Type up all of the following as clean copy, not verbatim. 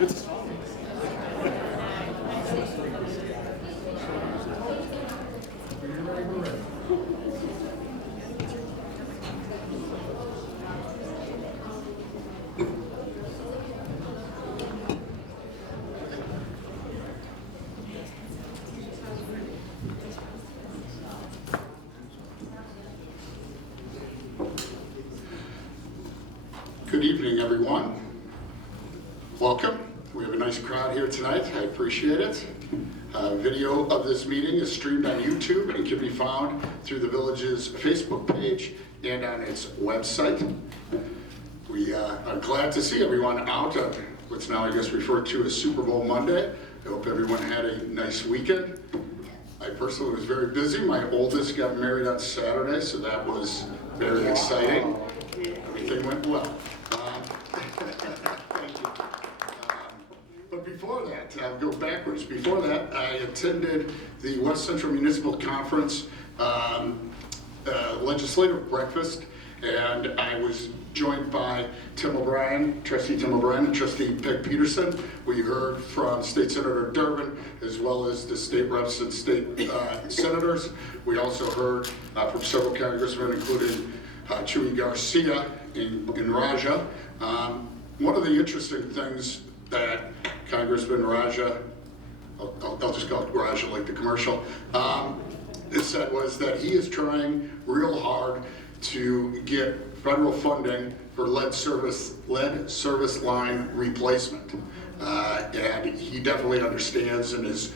Good evening, everyone. Welcome. We have a nice crowd here tonight. I appreciate it. Video of this meeting is streamed on YouTube and can be found through the village's Facebook page and on its website. We are glad to see everyone out on what's now, I guess, referred to as Super Bowl Monday. I hope everyone had a nice weekend. I personally was very busy. My oldest got married on Saturday, so that was very exciting. Everything went well. Thank you. But before that, I'll go backwards. Before that, I attended the West Central Municipal Conference legislative breakfast, and I was joined by Tim O'Brien, Trustee Tim O'Brien, and Trustee Peg Peterson. We heard from State Senator Durbin, as well as the state reps and state senators. We also heard from several congressmen, including Chuy Garcia and Raja. One of the interesting things that Congressman Raja, I'll just call it Raja like the commercial, said was that he is trying real hard to get federal funding for lead service line replacement. And he definitely understands and is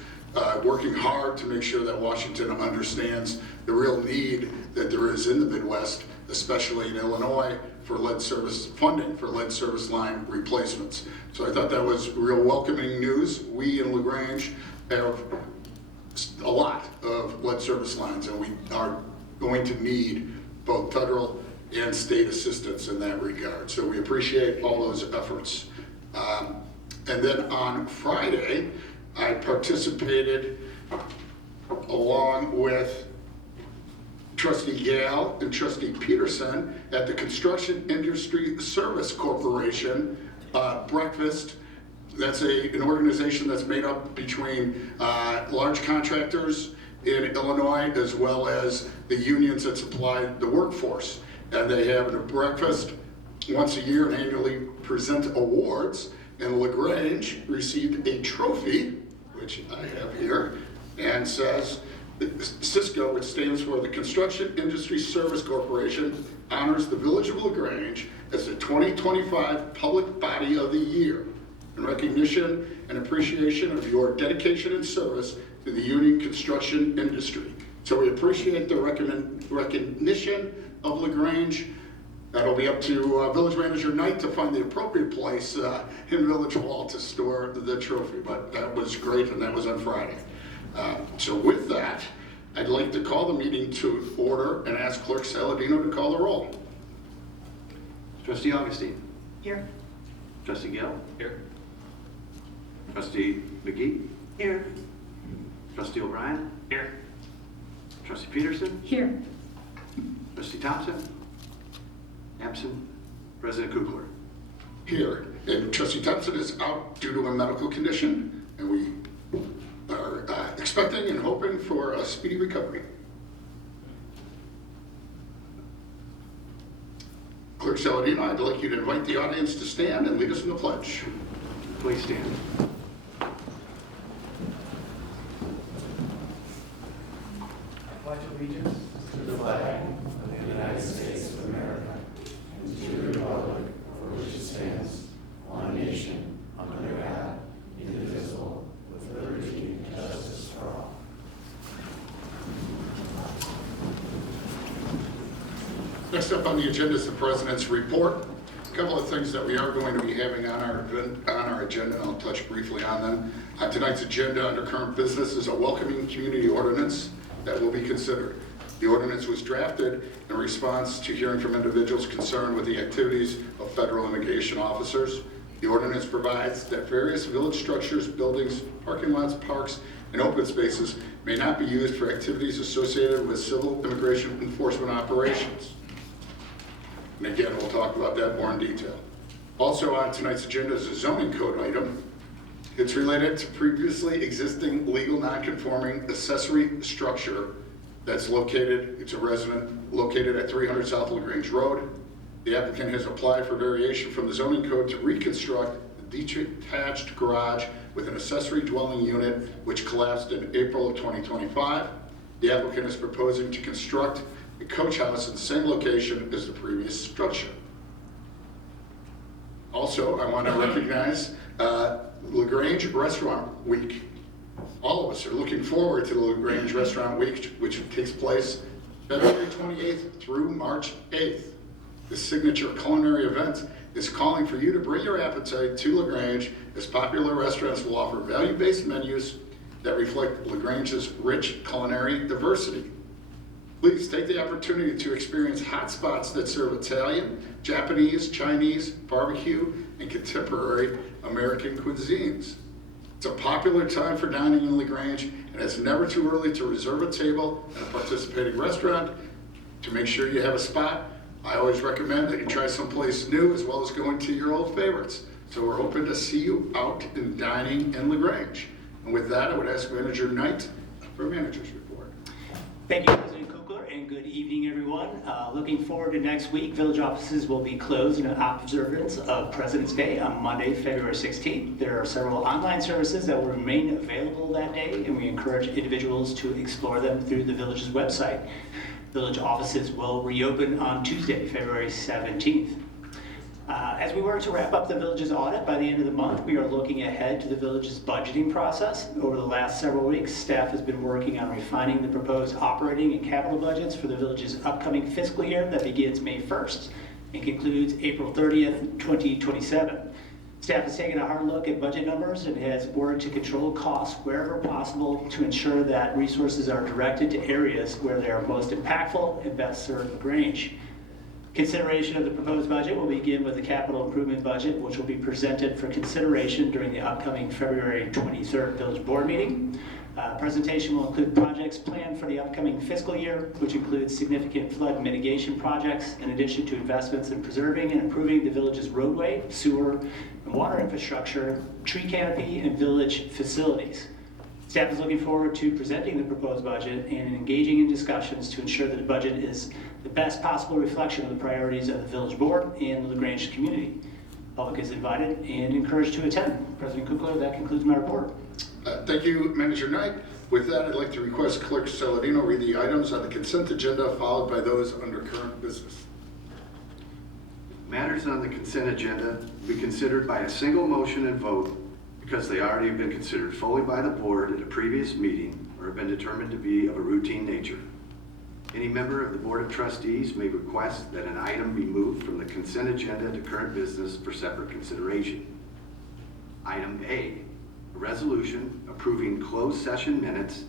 working hard to make sure that Washington understands the real need that there is in the Midwest, especially in Illinois, for lead service funding for lead service line replacements. So I thought that was real welcoming news. We in LaGrange have a lot of lead service lines, and we are going to need both federal and state assistance in that regard. So we appreciate all those efforts. And then on Friday, I participated along with Trustee Gale and Trustee Peterson at the Construction Industry Service Corporation breakfast. That's an organization that's made up between large contractors in Illinois as well as the unions that supply the workforce. And they have a breakfast once a year and annually present awards. And LaGrange received a trophy, which I have here, and says, CISC, which stands for the Construction Industry Service Corporation, honors the Village of LaGrange as the 2025 Public Body of the Year in recognition and appreciation of your dedication and service to the union construction industry. So we appreciate the recognition of LaGrange. That'll be up to Village Manager Knight to find the appropriate place in Village Hall to store the trophy, but that was great, and that was on Friday. So with that, I'd like to call the meeting to order and ask Clerk Saladino to call the roll. Trustee Augustine. Here. Trustee Gill. Here. Trustee McGee. Here. Trustee O'Brien. Here. Trustee Peterson. Here. Trustee Thompson. Absent. President Kugler. Here, and Trustee Thompson is out due to a medical condition, and we are expecting and hoping for a speedy recovery. Clerk Saladino, I'd like you to invite the audience to stand and lead us in the pledge. Please stand. I pledge allegiance to the flag of the United States of America and to the republic for which it stands, one nation, under God, indivisible, with liberty and justice for all. Next up on the agenda is the President's report. A couple of things that we are going to be having on our agenda, and I'll touch briefly on them. On tonight's agenda under current business is a welcoming community ordinance that will be considered. The ordinance was drafted in response to hearing from individuals concerned with the activities of federal immigration officers. The ordinance provides that various village structures, buildings, parking lots, parks, and open spaces may not be used for activities associated with civil immigration enforcement operations. And again, we'll talk about that more in detail. Also on tonight's agenda is a zoning code item. It's related to previously existing legal non-conforming accessory structure that's located, it's a resident located at 300 South LaGrange Road. The applicant has applied for variation from the zoning code to reconstruct the detached garage with an accessory dwelling unit which collapsed in April of 2025. The applicant is proposing to construct a coach house in the same location as the previous structure. Also, I want to recognize LaGrange Restaurant Week. All of us are looking forward to the LaGrange Restaurant Week, which takes place February 28th through March 8th. This signature culinary event is calling for you to bring your appetite to LaGrange, as popular restaurants will offer value-based menus that reflect LaGrange's rich culinary diversity. Please take the opportunity to experience hot spots that serve Italian, Japanese, Chinese, barbecue, and contemporary American cuisines. It's a popular time for dining in LaGrange, and it's never too early to reserve a table at a participating restaurant. To make sure you have a spot, I always recommend that you try someplace new as well as going to your old favorites. So we're hoping to see you out in dining in LaGrange. And with that, I would ask Manager Knight for a manager's report. Thank you, President Kukler, and good evening, everyone. Looking forward to next week. Village offices will be closed in observance of President's Day on Monday, February 16th. There are several online services that will remain available that day, and we encourage individuals to explore them through the village's website. Village offices will reopen on Tuesday, February 17th. As we work to wrap up the village's audit by the end of the month, we are looking ahead to the village's budgeting process. Over the last several weeks, staff has been working on refining the proposed operating and capital budgets for the village's upcoming fiscal year that begins May 1st and concludes April 30th, 2027. Staff has taken a hard look at budget numbers and has worked to control costs wherever possible to ensure that resources are directed to areas where they are most impactful and best serve LaGrange. Consideration of the proposed budget will begin with the capital improvement budget, which will be presented for consideration during the upcoming February 23rd Village Board meeting. Presentation will include projects planned for the upcoming fiscal year, which includes significant flood mitigation projects, in addition to investments in preserving and improving the village's roadway, sewer, and water infrastructure, tree canopy, and village facilities. Staff is looking forward to presenting the proposed budget and engaging in discussions to ensure that the budget is the best possible reflection of the priorities of the village board and the LaGrange community. Public is invited and encouraged to attend. President Kukler, that concludes my report. Thank you, Manager Knight. With that, I'd like to request Clerk Saladino read the items on the consent agenda, followed by those under current business. Matters on the consent agenda will be considered by a single motion and vote because they already have been considered fully by the board at a previous meeting or have been determined to be of a routine nature. Any member of the Board of Trustees may request that an item be moved from the consent agenda to current business for separate consideration. Item A, a resolution approving closed session minutes,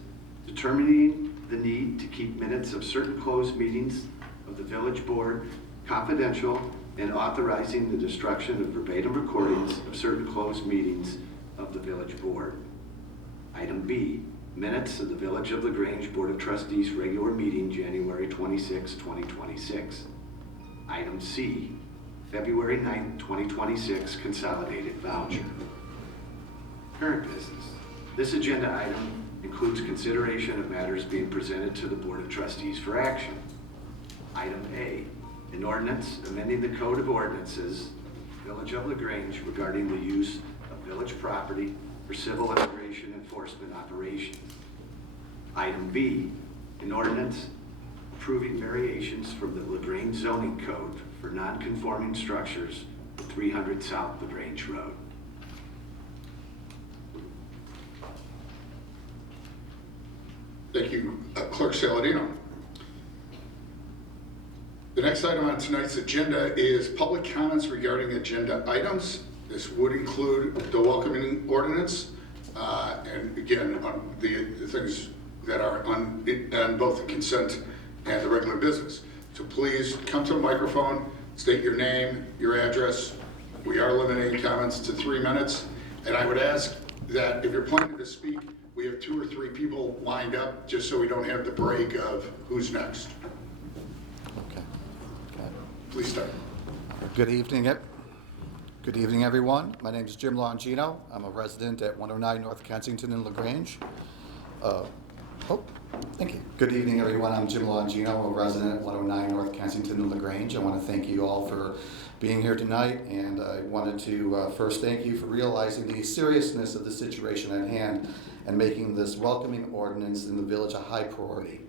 determining the need to keep minutes of certain closed meetings of the village board confidential and authorizing the destruction of verbatim recordings of certain closed meetings of the village board. Item B, minutes of the Village of LaGrange Board of Trustees regular meeting January 26, 2026. Item C, February 9, 2026 consolidated voucher. Current business. This agenda item includes consideration of matters being presented to the Board of Trustees for action. Item A, an ordinance amending the Code of Ordinances, Village of LaGrange regarding the use of village property for civil immigration enforcement operations. Item B, an ordinance approving variations from the LaGrange zoning code for non-conforming structures at 300 South LaGrange Road. Thank you, Clerk Saladino. The next item on tonight's agenda is public comments regarding agenda items. This would include the welcoming ordinance, and again, on the things that are on both the consent and the regular business. So please come to the microphone, state your name, your address. We are limiting comments to 3 minutes, and I would ask that if you're planning to speak, we have 2 or 3 people lined up, just so we don't have the break of who's next. Okay. Please start. Good evening. Good evening, everyone. My name is Jim Longino. I'm a resident at 109 North Kensington in LaGrange. Thank you. Good evening, everyone. I'm Jim Longino, a resident at 109 North Kensington in LaGrange. I want to thank you all for being here tonight, and I wanted to first thank you for realizing the seriousness of the situation at hand and making this welcoming ordinance in the village a high priority.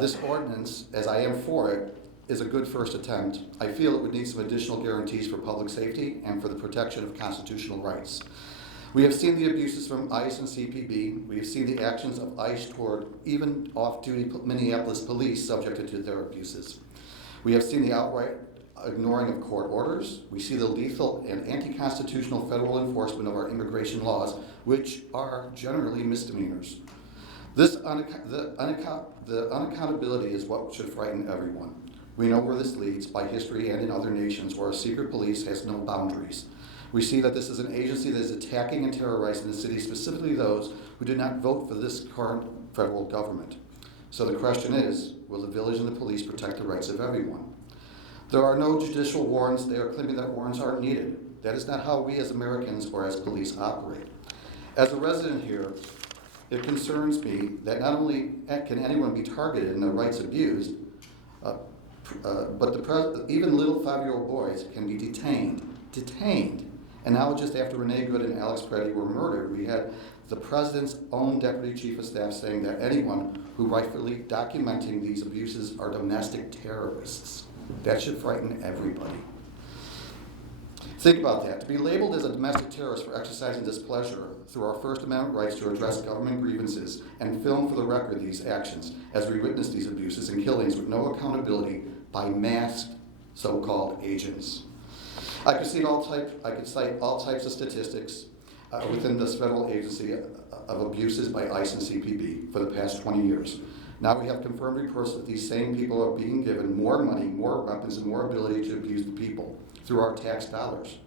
This ordinance, as I am for it, is a good first attempt. I feel it would need some additional guarantees for public safety and for the protection of constitutional rights. We have seen the abuses from ICE and CPB. We have seen the actions of ICE toward even off-duty Minneapolis police subjected to their abuses. We have seen the outright ignoring of court orders. We see the lethal and anti-constitutional federal enforcement of our immigration laws, which are generally misdemeanors. The unaccountability is what should frighten everyone. We know where this leads by history and in other nations where a secret police has no boundaries. We see that this is an agency that is attacking and terrorizing the city, specifically those who did not vote for this current federal government. So the question is, will the village and the police protect the rights of everyone? There are no judicial warrants. They are claiming that warrants aren't needed. That is not how we as Americans or as police operate. As a resident here, it concerns me that not only can anyone be targeted and their rights abused, but even little 5-year-old boys can be detained. And now just after Renee Good and Alex Preddy were murdered, we had the president's own deputy chief of staff saying that anyone who rightfully documenting these abuses are domestic terrorists. That should frighten everybody. Think about that. To be labeled as a domestic terrorist for exercising displeasure through our First Amendment rights to address government grievances and film for the record these actions as we witness these abuses and killings with no accountability by masked so-called agents. I could cite all types of statistics within this federal agency of abuses by ICE and CPB for the past 20 years. Now we have confirmed reports that these same people are being given more money, more weapons, and more ability to abuse the people through our tax dollars.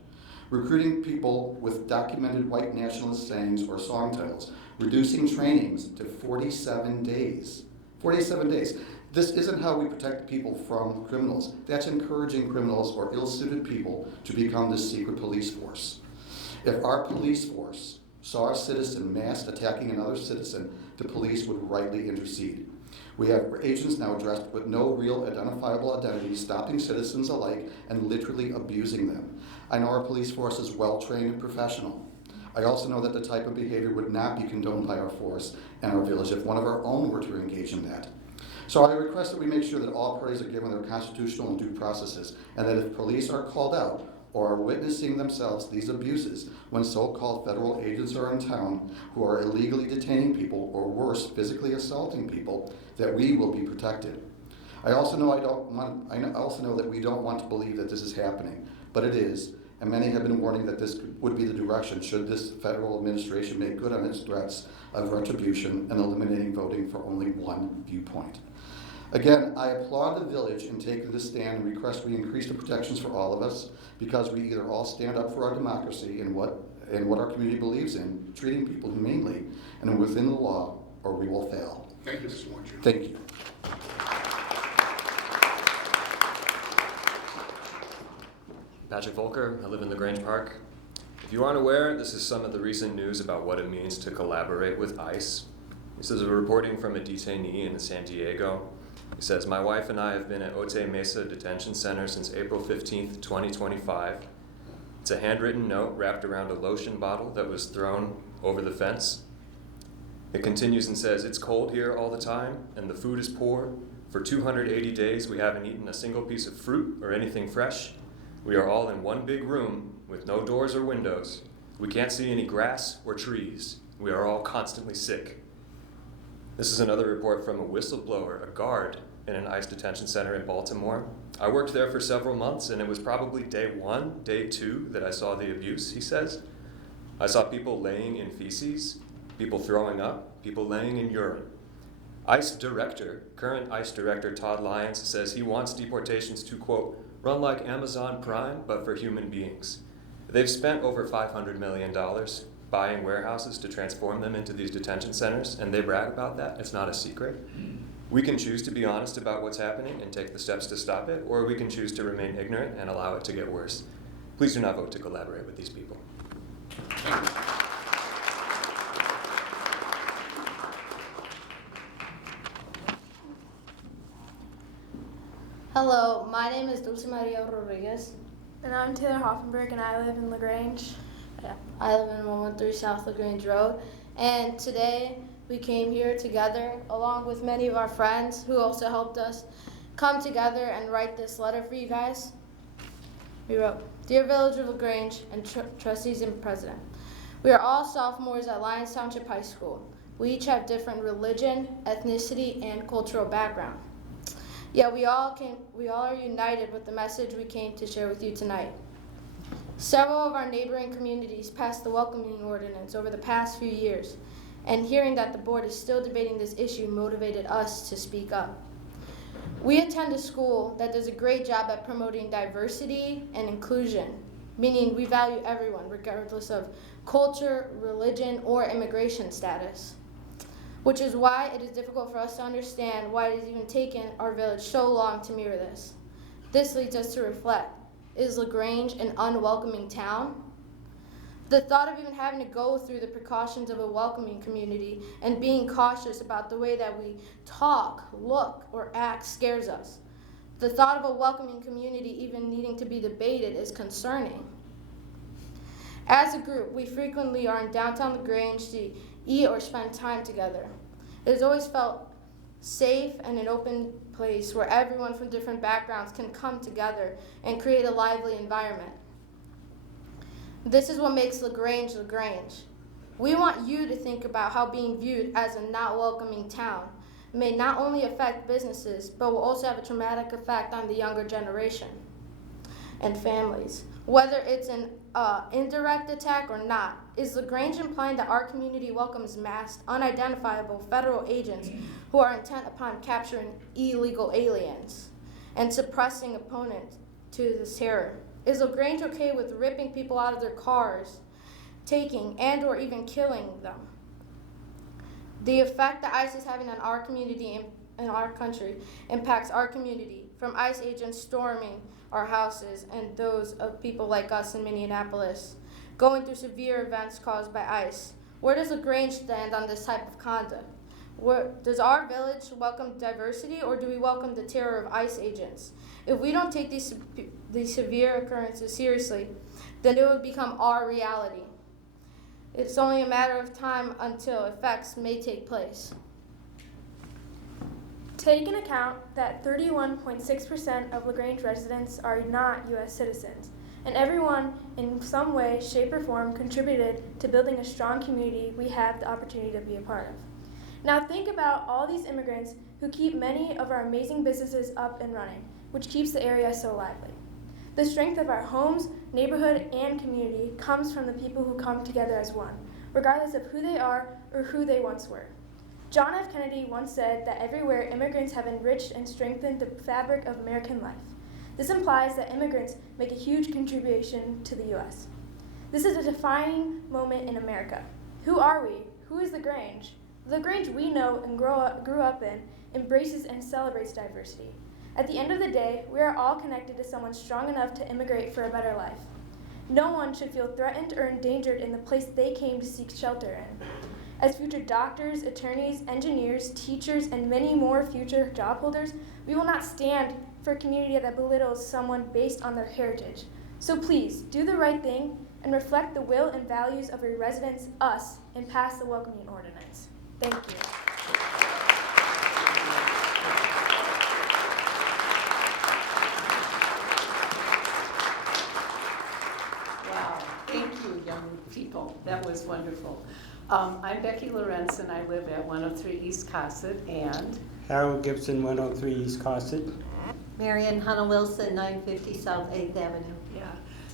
Recruiting people with documented white nationalist sayings or song titles, reducing trainings to 47 days. 47 days. This isn't how we protect people from criminals. That's encouraging criminals or ill-suited people to become this secret police force. If our police force saw a citizen masked attacking another citizen, the police would rightly intercede. We have agents now dressed with no real identifiable identity, stopping citizens alike and literally abusing them. I know our police force is well-trained and professional. I also know that the type of behavior would not be condoned by our force and our village if one of our own were to engage in that. So I request that we make sure that all parties are given their constitutional and due processes, and that if police are called out or are witnessing themselves these abuses when so-called federal agents are in town who are illegally detaining people or worse, physically assaulting people, that we will be protected. I also know that we don't want to believe that this is happening, but it is, and many have been warning that this would be the direction should this federal administration make good on its threats of retribution and eliminating voting for only one viewpoint. Again, I applaud the village in taking this stand and request we increase the protections for all of us, because we either all stand up for our democracy and what our community believes in, treating people humanely and within the law, or we will fail. Thank you, Mr. Longino. Thank you. Patrick Volker, I live in the Grange Park. If you aren't aware, this is some of the recent news about what it means to collaborate with ICE. This is a reporting from a detainee in San Diego. He says, "My wife and I have been at Otay Mesa Detention Center since April 15th, 2025. It's a handwritten note wrapped around a lotion bottle that was thrown over the fence. It continues and says, it's cold here all the time and the food is poor. For 280 days, we haven't eaten a single piece of fruit or anything fresh. We are all in one big room with no doors or windows. We can't see any grass or trees. We are all constantly sick." This is another report from a whistleblower, a guard in an ICE detention center in Baltimore. "I worked there for several months, and it was probably day 1, day 2 that I saw the abuse," he says. "I saw people laying in feces, people throwing up, people laying in urine." Current ICE director Todd Lyons says he wants deportations to, quote, "run like Amazon Prime, but for human beings." They've spent over $500 million buying warehouses to transform them into these detention centers, and they brag about that. It's not a secret. We can choose to be honest about what's happening and take the steps to stop it, or we can choose to remain ignorant and allow it to get worse. Please do not vote to collaborate with these people. Hello, my name is Dulce Maria Rodriguez. And I'm Taylor Hoffenberg, and I live in LaGrange. I live in 113 South LaGrange Road. And today we came here together, along with many of our friends who also helped us come together and write this letter for you guys. We wrote, Dear Village of LaGrange and trustees and president, we are all sophomores at Lyons Township High School. We each have different religion, ethnicity, and cultural background. Yet we all are united with the message we came to share with you tonight. Several of our neighboring communities passed the welcoming ordinance over the past few years, and hearing that the board is still debating this issue motivated us to speak up. We attend a school that does a great job at promoting diversity and inclusion, meaning we value everyone regardless of culture, religion, or immigration status. Which is why it is difficult for us to understand why it has even taken our village so long to mirror this. This leads us to reflect, is LaGrange an unwelcoming town? The thought of even having to go through the precautions of a welcoming community and being cautious about the way that we talk, look, or act scares us. The thought of a welcoming community even needing to be debated is concerning. As a group, we frequently are in downtown LaGrange to eat or spend time together. It has always felt safe and an open place where everyone from different backgrounds can come together and create a lively environment. This is what makes LaGrange LaGrange. We want you to think about how being viewed as a not welcoming town may not only affect businesses, but will also have a traumatic effect on the younger generation and families. Whether it's an indirect attack or not, is LaGrange implying that our community welcomes masked, unidentifiable federal agents who are intent upon capturing illegal aliens and suppressing opponents to this terror? Is LaGrange okay with ripping people out of their cars, taking and or even killing them? The effect that ICE is having on our community and our country impacts our community, from ICE agents storming our houses and those of people like us in Minneapolis, going through severe events caused by ICE. Where does LaGrange stand on this type of conduct? Does our village welcome diversity, or do we welcome the terror of ICE agents? If we don't take these severe occurrences seriously, then it would become our reality. It's only a matter of time until effects may take place. Take into account that 31.6% of LaGrange residents are not U.S. citizens, and everyone in some way, shape, or form contributed to building a strong community we have the opportunity to be a part of. Now think about all these immigrants who keep many of our amazing businesses up and running, which keeps the area so lively. The strength of our homes, neighborhood, and community comes from the people who come together as one, regardless of who they are or who they once were. John F. Kennedy once said that everywhere immigrants have enriched and strengthened the fabric of American life. This implies that immigrants make a huge contribution to the U.S. This is a defining moment in America. Who are we? Who is LaGrange? LaGrange we know and grew up in embraces and celebrates diversity. At the end of the day, we are all connected to someone strong enough to immigrate for a better life. No one should feel threatened or endangered in the place they came to seek shelter in. As future doctors, attorneys, engineers, teachers, and many more future job holders, we will not stand for a community that belittles someone based on their heritage. So please, do the right thing and reflect the will and values of your residents, us, and pass the welcoming ordinance. Thank you. Wow, thank you, young people. That was wonderful. I'm Becky Lorenz, and I live at 103 East Cosset, and Harold Gibson, 103 East Cosset. Marion Hannah Wilson, 950 South 8th Avenue. yeah.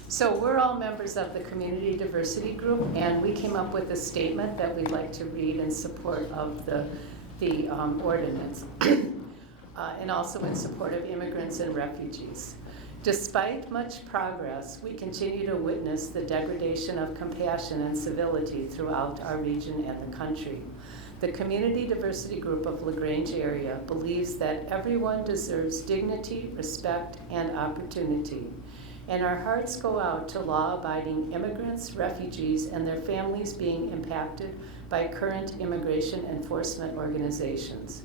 So we're all members of the Community Diversity Group, and we came up with a statement that we'd like to read in support of the ordinance, and also in support of immigrants and refugees. Despite much progress, we continue to witness the degradation of compassion and civility throughout our region and the country. The Community Diversity Group of LaGrange area believes that everyone deserves dignity, respect, and opportunity. and our hearts go out to law-abiding immigrants, refugees, and their families being impacted by current immigration enforcement organizations.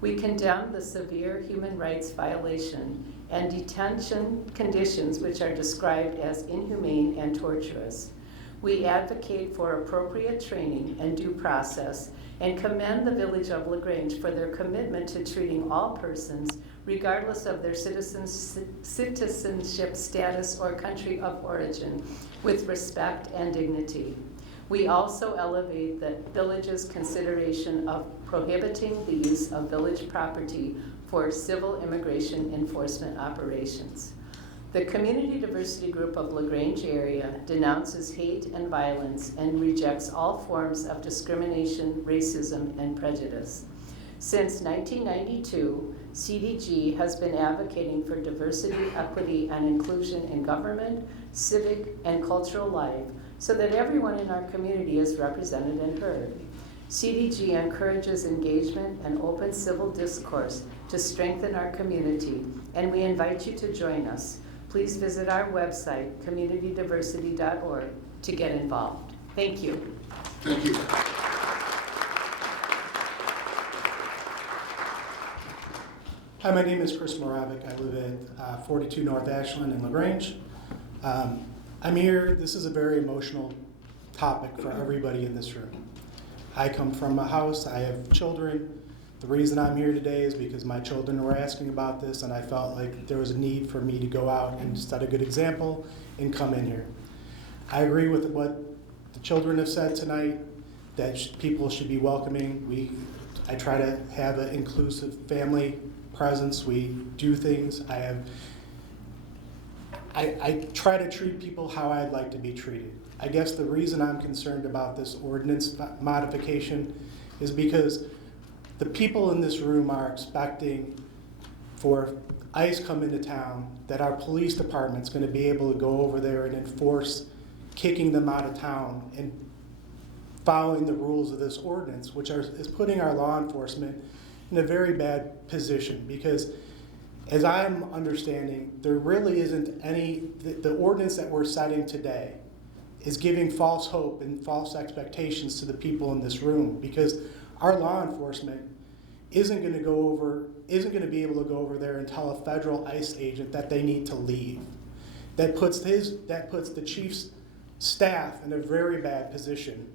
We condemn the severe human rights violation and detention conditions which are described as inhumane and torturous. We advocate for appropriate training and due process and commend the Village of LaGrange for their commitment to treating all persons, regardless of their citizenship status or country of origin, with respect and dignity. We also elevate the village's consideration of prohibiting the use of village property for civil immigration enforcement operations. The Community Diversity Group of LaGrange area denounces hate and violence and rejects all forms of discrimination, racism, and prejudice. Since 1992, CDG has been advocating for diversity, equity, and inclusion in government, civic, and cultural life so that everyone in our community is represented and heard. CDG encourages engagement and open civil discourse to strengthen our community, and we invite you to join us. Please visit our website, communitydiversity.org, to get involved. Thank you. Thank you. Hi, my name is Chris Moravik. I live at 42 North Ashland in LaGrange. I'm here, this is a very emotional topic for everybody in this room. I come from a house, I have children. The reason I'm here today is because my children were asking about this and I felt like there was a need for me to go out and set a good example and come in here. I agree with what the children have said tonight, that people should be welcoming. I try to have an inclusive family presence. We do things. I try to treat people how I'd like to be treated. I guess the reason I'm concerned about this ordinance modification is because the people in this room are expecting for ICE come into town, that our police department's gonna be able to go over there and enforce kicking them out of town and following the rules of this ordinance, which is putting our law enforcement in a very bad position, because as I'm understanding, there really isn't any, the ordinance that we're setting today is giving false hope and false expectations to the people in this room, because our law enforcement isn't going to be able to go over there and tell a federal ICE agent that they need to leave. That puts the chief's staff in a very bad position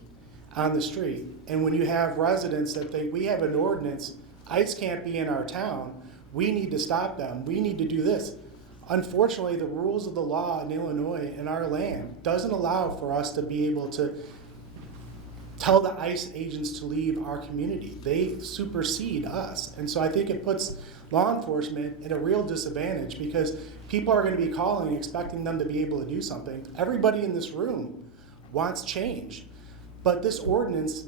on the street. And when you have residents that we have an ordinance, ICE can't be in our town, we need to stop them, we need to do this. Unfortunately, the rules of the law in Illinois and our land doesn't allow for us to be able to tell the ICE agents to leave our community. They supersede us. And so I think it puts law enforcement at a real disadvantage, because people are going to be calling expecting them to be able to do something. Everybody in this room wants change, but this ordinance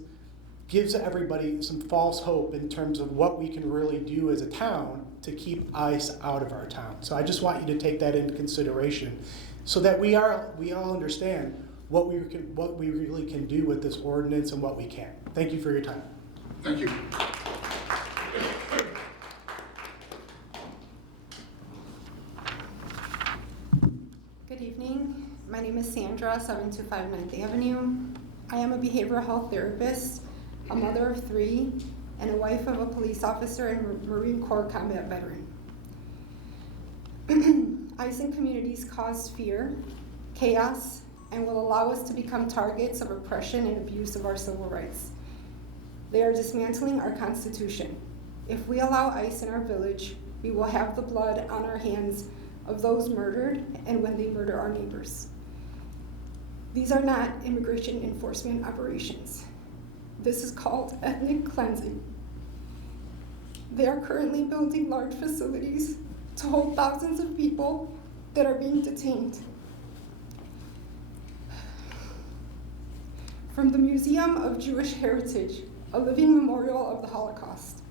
gives everybody some false hope in terms of what we can really do as a town to keep ICE out of our town. So I just want you to take that into consideration so that we all understand what we really can do with this ordinance and what we can't. Thank you for your time. Thank you. Good evening. My name is Sandra, 725 9th Avenue. I am a behavioral health therapist, a mother of 3, and a wife of a police officer and Marine Corps combat veteran. ICE in communities cause fear, chaos, and will allow us to become targets of oppression and abuse of our civil rights. They are dismantling our Constitution. If we allow ICE in our village, we will have the blood on our hands of those murdered and when they murder our neighbors. These are not immigration enforcement operations. This is called ethnic cleansing. They are currently building large facilities to hold thousands of people that are being detained. From the Museum of Jewish Heritage, a living memorial of the Holocaust.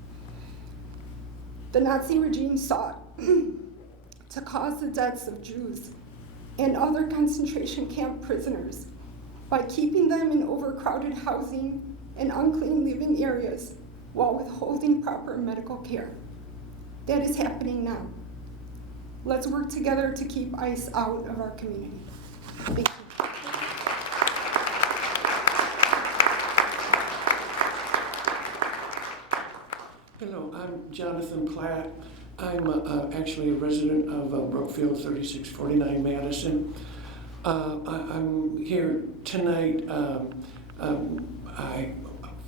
The Nazi regime sought to cause the deaths of Jews and other concentration camp prisoners by keeping them in overcrowded housing and unclean living areas while withholding proper medical care. That is happening now. Let's work together to keep ICE out of our community. Thank you. Hello, I'm Jonathan Platt. I'm actually a resident of Brookfield, 3649 Madison. I'm here tonight. I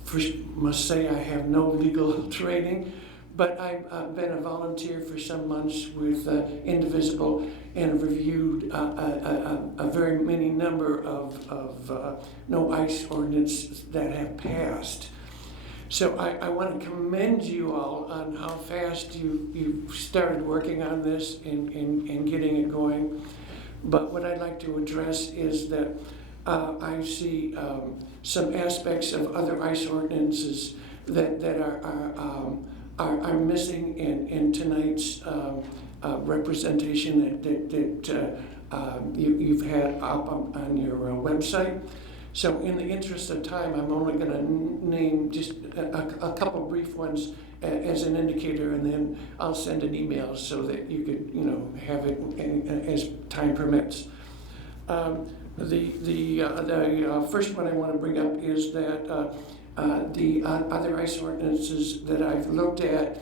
first must say I have no legal training, but I've been a volunteer for some months with Indivisible and have reviewed a very many number of no ICE ordinances that have passed. So I want to commend you all on how fast you started working on this and getting it going. But what I'd like to address is that I see some aspects of other ICE ordinances that are missing in tonight's representation that you've had up on your website. So in the interest of time, I'm only going to name just a couple brief ones as an indicator, and then I'll send an email so that you could, have it as time permits. The first one I want to bring up is that the other ICE ordinances that I've looked at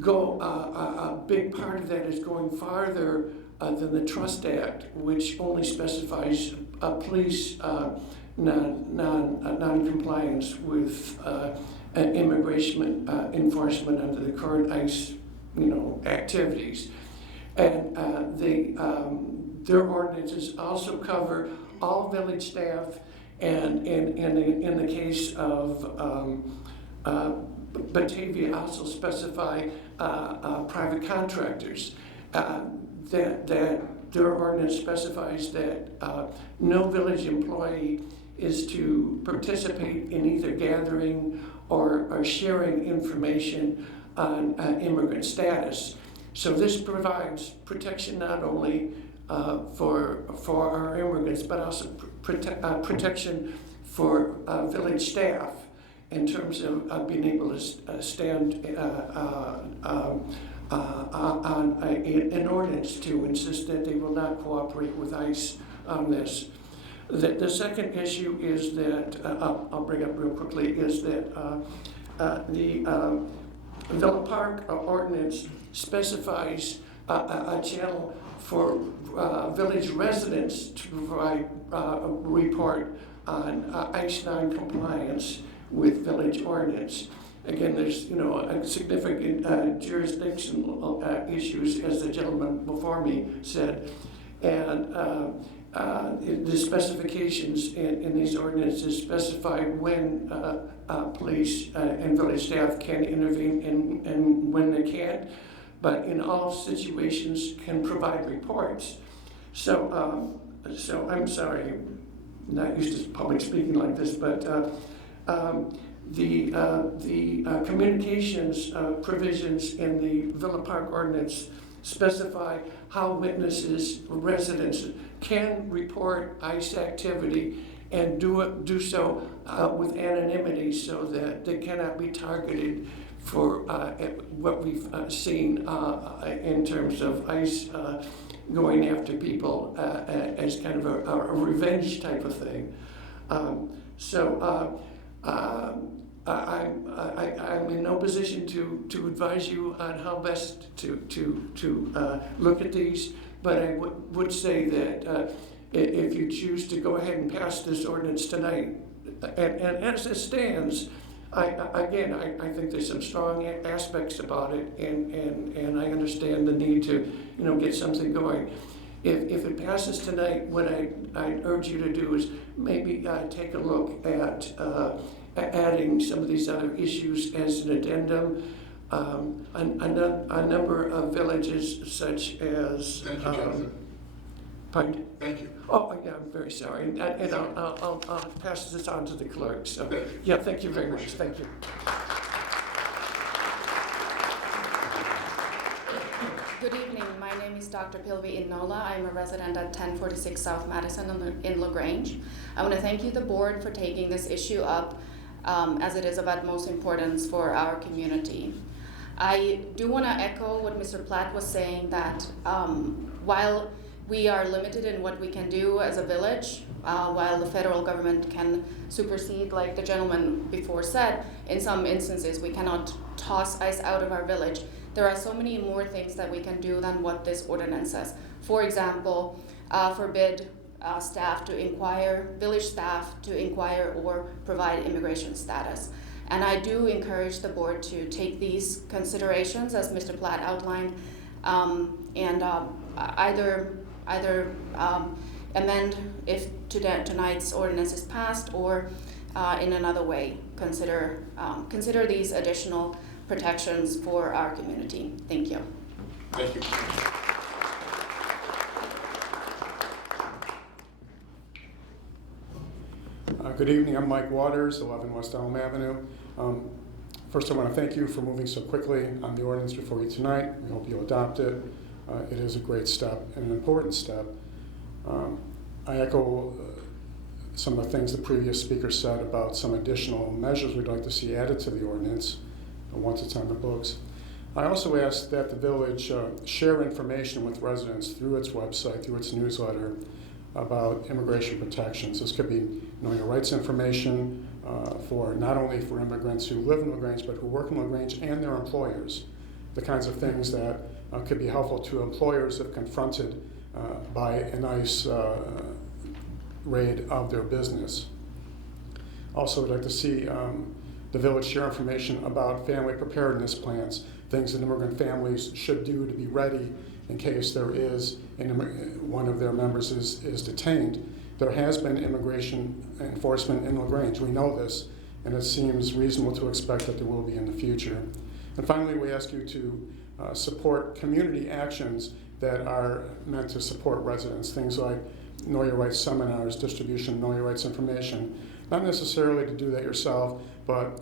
go, a big part of that is going farther than the Trust Act, which only specifies police non-compliance with immigration enforcement under the current ICE, activities. And their ordinances also cover all village staff, and in the case of Batavia, also specify private contractors. That their ordinance specifies that no village employee is to participate in either gathering or sharing information on immigrant status. So this provides protection not only for our immigrants, but also protection for village staff in terms of being able to stand on an ordinance to insist that they will not cooperate with ICE on this. The second issue is that, I'll bring up real quickly, is that the Villa Park ordinance specifies a channel for village residents to provide a report on ICE non-compliance with village ordinance. Again, there's a significant jurisdictional issues, as the gentleman before me said, and the specifications in these ordinances specify when police and village staff can intervene and when they can't, but in all situations can provide reports. So I'm sorry, I'm not used to public speaking like this, but the communications provisions in the Villa Park ordinance specify how witnesses, residents can report ICE activity and do so with anonymity, so that they cannot be targeted for what we've seen in terms of ICE going after people as kind of a revenge type of thing. I'm in no position to advise you on how best to look at these, but I would say that if you choose to go ahead and pass this ordinance tonight, and as it stands, I think there's some strong aspects about it, and I understand the need to get something going. If it passes tonight, what I urge you to do is maybe take a look at adding some of these other issues as an addendum. A number of villages such as... Thank you, Jonathan. Pardon? Thank you. Oh, yeah, I'm very sorry. And I'll pass this on to the clerk. So, yeah, thank you very much. Thank you. Good evening. My name is Dr. Pilvi Innola. I'm a resident at 1046 South Madison in LaGrange. I want to thank you, the board, for taking this issue up as it is of utmost importance for our community. I do want to echo what Mr. Platt was saying, that while we are limited in what we can do as a village, while the federal government can supersede, like the gentleman before said, in some instances we cannot toss ICE out of our village. There are so many more things that we can do than what this ordinance says. For example, forbid staff to inquire, village staff to inquire or provide immigration status. And I do encourage the board to take these considerations as Mr. Platt outlined, and either amend if tonight's ordinance is passed, or in another way consider these additional protections for our community. Thank you. Thank you. Good evening, I'm Mike Waters, 11 West Elm Avenue. First, I want to thank you for moving so quickly on the ordinance before you tonight. We hope you'll adopt it. It is a great step and an important step. I echo some of the things the previous speaker said about some additional measures we'd like to see added to the ordinance once it's on the books. I also ask that the village share information with residents through its website, through its newsletter, about immigration protections. This could be knowing your rights information for not only for immigrants who live in LaGrange, but who work in LaGrange and their employers. The kinds of things that could be helpful to employers if confronted by an ICE raid of their business. Also, we'd like to see the village share information about family preparedness plans, things that immigrant families should do to be ready in case there is one of their members is detained. There has been immigration enforcement in LaGrange. We know this, and it seems reasonable to expect that there will be in the future. And finally, we ask you to support community actions that are meant to support residents, things like Know Your Rights seminars, distribution of Know Your Rights information. Not necessarily to do that yourself, but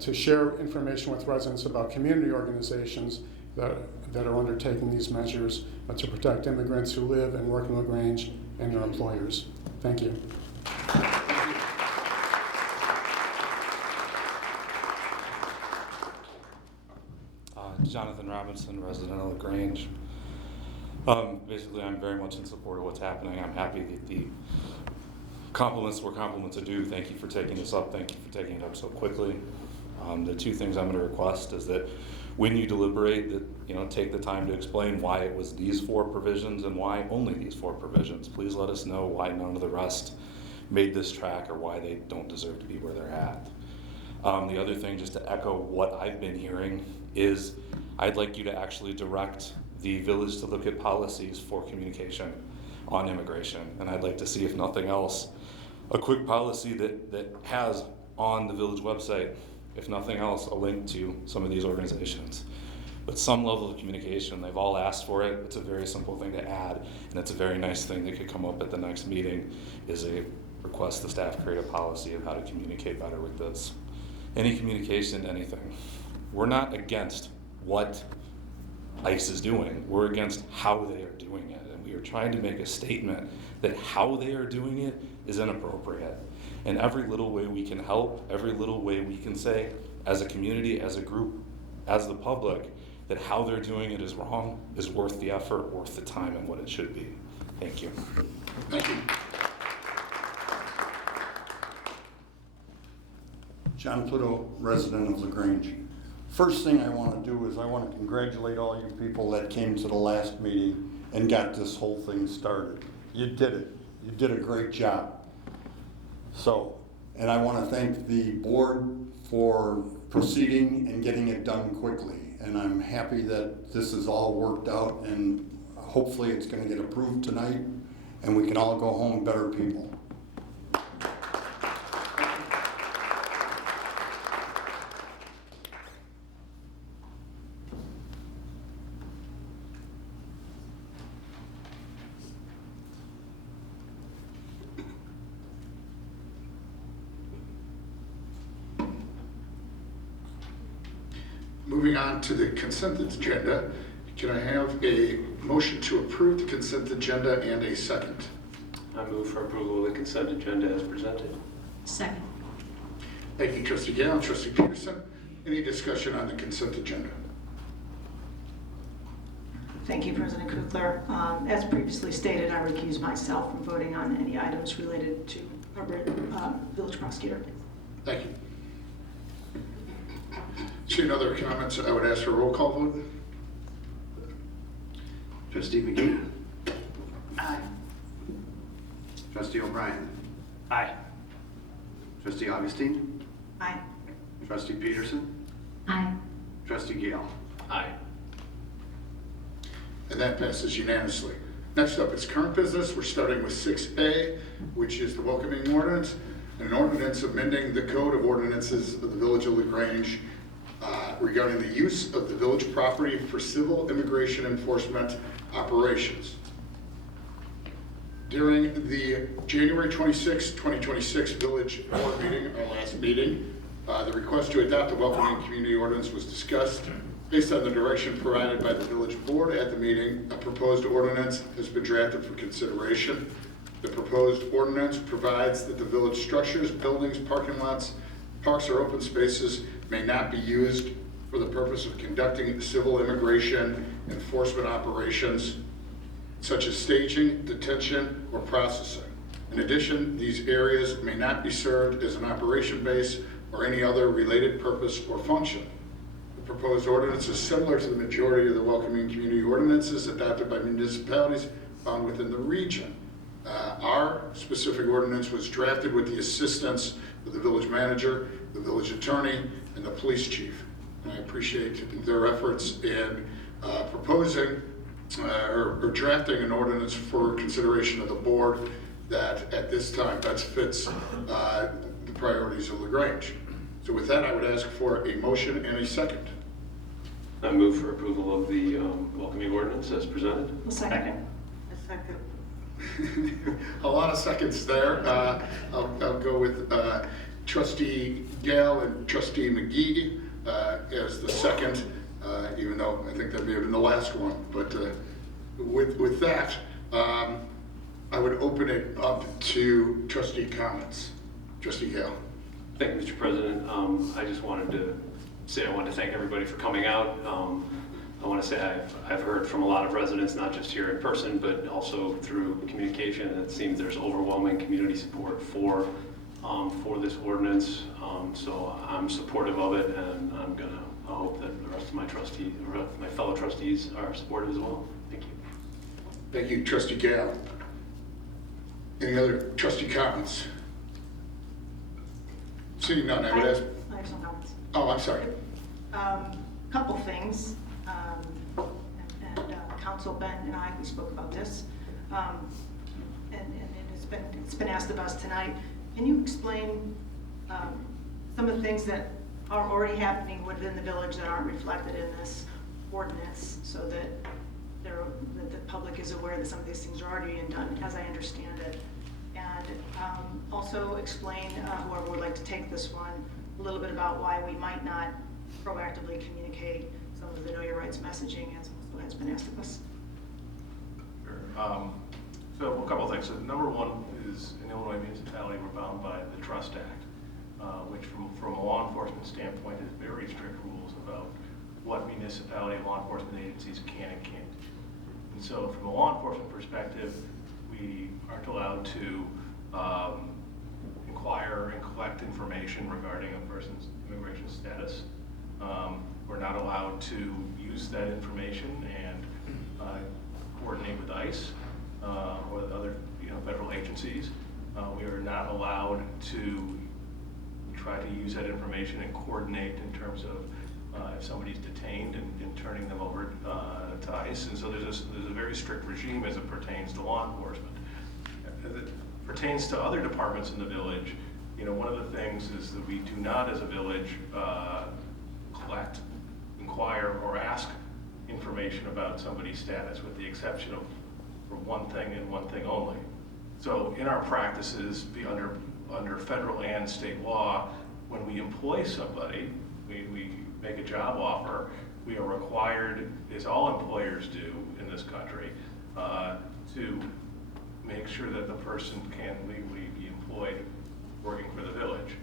to share information with residents about community organizations that are undertaking these measures to protect immigrants who live and work in LaGrange and their employers. Thank you. Jonathan Robinson, resident of LaGrange. Basically, I'm very much in support of what's happening. I'm happy that the compliments were compliments are due. Thank you for taking this up. Thank you for taking it up so quickly. The two things I'm going to request is that when you deliberate, that take the time to explain why it was these 4 provisions and why only these 4 provisions. Please let us know why none of the rest made this track or why they don't deserve to be where they're at. The other thing, just to echo what I've been hearing, is I'd like you to actually direct the village to look at policies for communication on immigration. And I'd like to see, if nothing else, a quick policy that has on the village website, if nothing else, a link to some of these organizations. But some level of communication, they've all asked for it. It's a very simple thing to add, and it's a very nice thing that could come up at the next meeting, is a request the staff create a policy of how to communicate better with this. Any communication, anything. We're not against what ICE is doing. We're against how they are doing it. And we are trying to make a statement that how they are doing it is inappropriate. And every little way we can help, every little way we can say, as a community, as a group, as the public, that how they're doing it is wrong, is worth the effort, worth the time, and what it should be. Thank you. Thank you. John Pluto, resident of LaGrange. First thing I want to do is I want to congratulate all you people that came to the last meeting and got this whole thing started. You did it. You did a great job. So, and I want to thank the board for proceeding and getting it done quickly. And I'm happy that this is all worked out, and hopefully it's going to get approved tonight and we can all go home better people. Moving on to the consent agenda, can I have a motion to approve the consent agenda and a second? I move for approval of the consent agenda as presented. Second. Thank you, Trustee Gale. Trustee Peterson, any discussion on the consent agenda? Thank you, President Kukler. As previously stated, I recuse myself from voting on any items related to our village prosecutor. Thank you. Seeing other comments, I would ask for a roll call vote. Trustee McGee. Aye. Trustee O'Brien. Aye. Trustee Augustine. Aye. Trustee Peterson. Aye. Trustee Gale. Aye. And that passes unanimously. Next up is current business. We're starting with 6A, which is the welcoming ordinance, an ordinance amending the code of ordinances of the Village of LaGrange regarding the use of the village property for civil immigration enforcement operations. During the January 26, 2026 village board meeting, our last meeting, the request to adopt the welcoming community ordinance was discussed. Based on the direction provided by the village board at the meeting, a proposed ordinance has been drafted for consideration. The proposed ordinance provides that the village structures, buildings, parking lots, parks, or open spaces may not be used for the purpose of conducting civil immigration enforcement operations, such as staging, detention, or processing. In addition, these areas may not be served as an operation base or any other related purpose or function. The proposed ordinance is similar to the majority of the welcoming community ordinances adopted by municipalities found within the region. Our specific ordinance was drafted with the assistance of the village manager, the village attorney, and the police chief. And I appreciate their efforts in proposing or drafting an ordinance for consideration of the board that at this time best fits the priorities of LaGrange. So with that, I would ask for a motion and a second. I move for approval of the welcoming ordinance as presented. A second. A second. A lot of seconds there. I'll go with Trustee Gale and Trustee McGee as the second, even though I think that may have been the last one. But with that, I would open it up to Trustee Comments. Trustee Gale. Thank you, Mr. President. I just wanted to say I want to thank everybody for coming out. I want to say I've heard from a lot of residents, not just here in person, but also through communication. It seems there's overwhelming community support for this ordinance. So I'm supportive of it, and I hope that the rest of my trustees, or my fellow trustees, are supportive as well. Thank you. Thank you, Trustee Gale. Any other trustee comments? Seeing none, I would ask. I have some comments. Oh, I'm sorry. Couple things. Council Ben and I, we spoke about this. And it's been asked of us tonight. Can you explain some of the things that are already happening within the village that aren't reflected in this ordinance, so that the public is aware that some of these things are already being done, as I understand it? And also explain, whoever would like to take this one, a little bit about why we might not proactively communicate some of the Know Your Rights messaging, as also has been asked of us. Sure. So a couple of things. So number one is, in Illinois municipality, we're bound by the Trust Act, which from a law enforcement standpoint has very strict rules about what municipality law enforcement agencies can and can't do. And so from a law enforcement perspective, we aren't allowed to inquire and collect information regarding a person's immigration status. We're not allowed to use that information and coordinate with ICE or with other federal agencies. We are not allowed to try to use that information and coordinate in terms of if somebody's detained and turning them over to ICE. And so there's a very strict regime as it pertains to law enforcement. As it pertains to other departments in the village, one of the things is that we do not, as a village, collect, inquire, or ask information about somebody's status, with the exception of for one thing and one thing only. So in our practices, under federal and state law, when we employ somebody, we make a job offer, we are required, as all employers do in this country, to make sure that the person can legally be employed working for the village.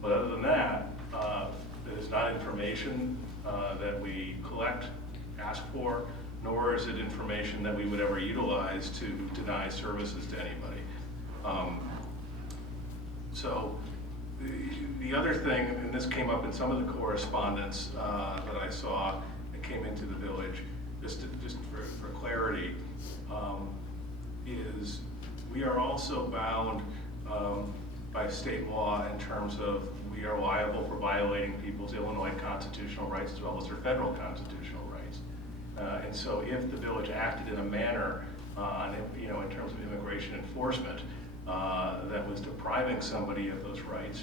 But other than that, it is not information that we collect, ask for, nor is it information that we would ever utilize to deny services to anybody. So the other thing, and this came up in some of the correspondence that I saw that came into the village, just for clarity, is we are also bound by state law in terms of we are liable for violating people's Illinois constitutional rights as well as their federal constitutional rights. And so if the village acted in a manner, in terms of immigration enforcement, that was depriving somebody of those rights,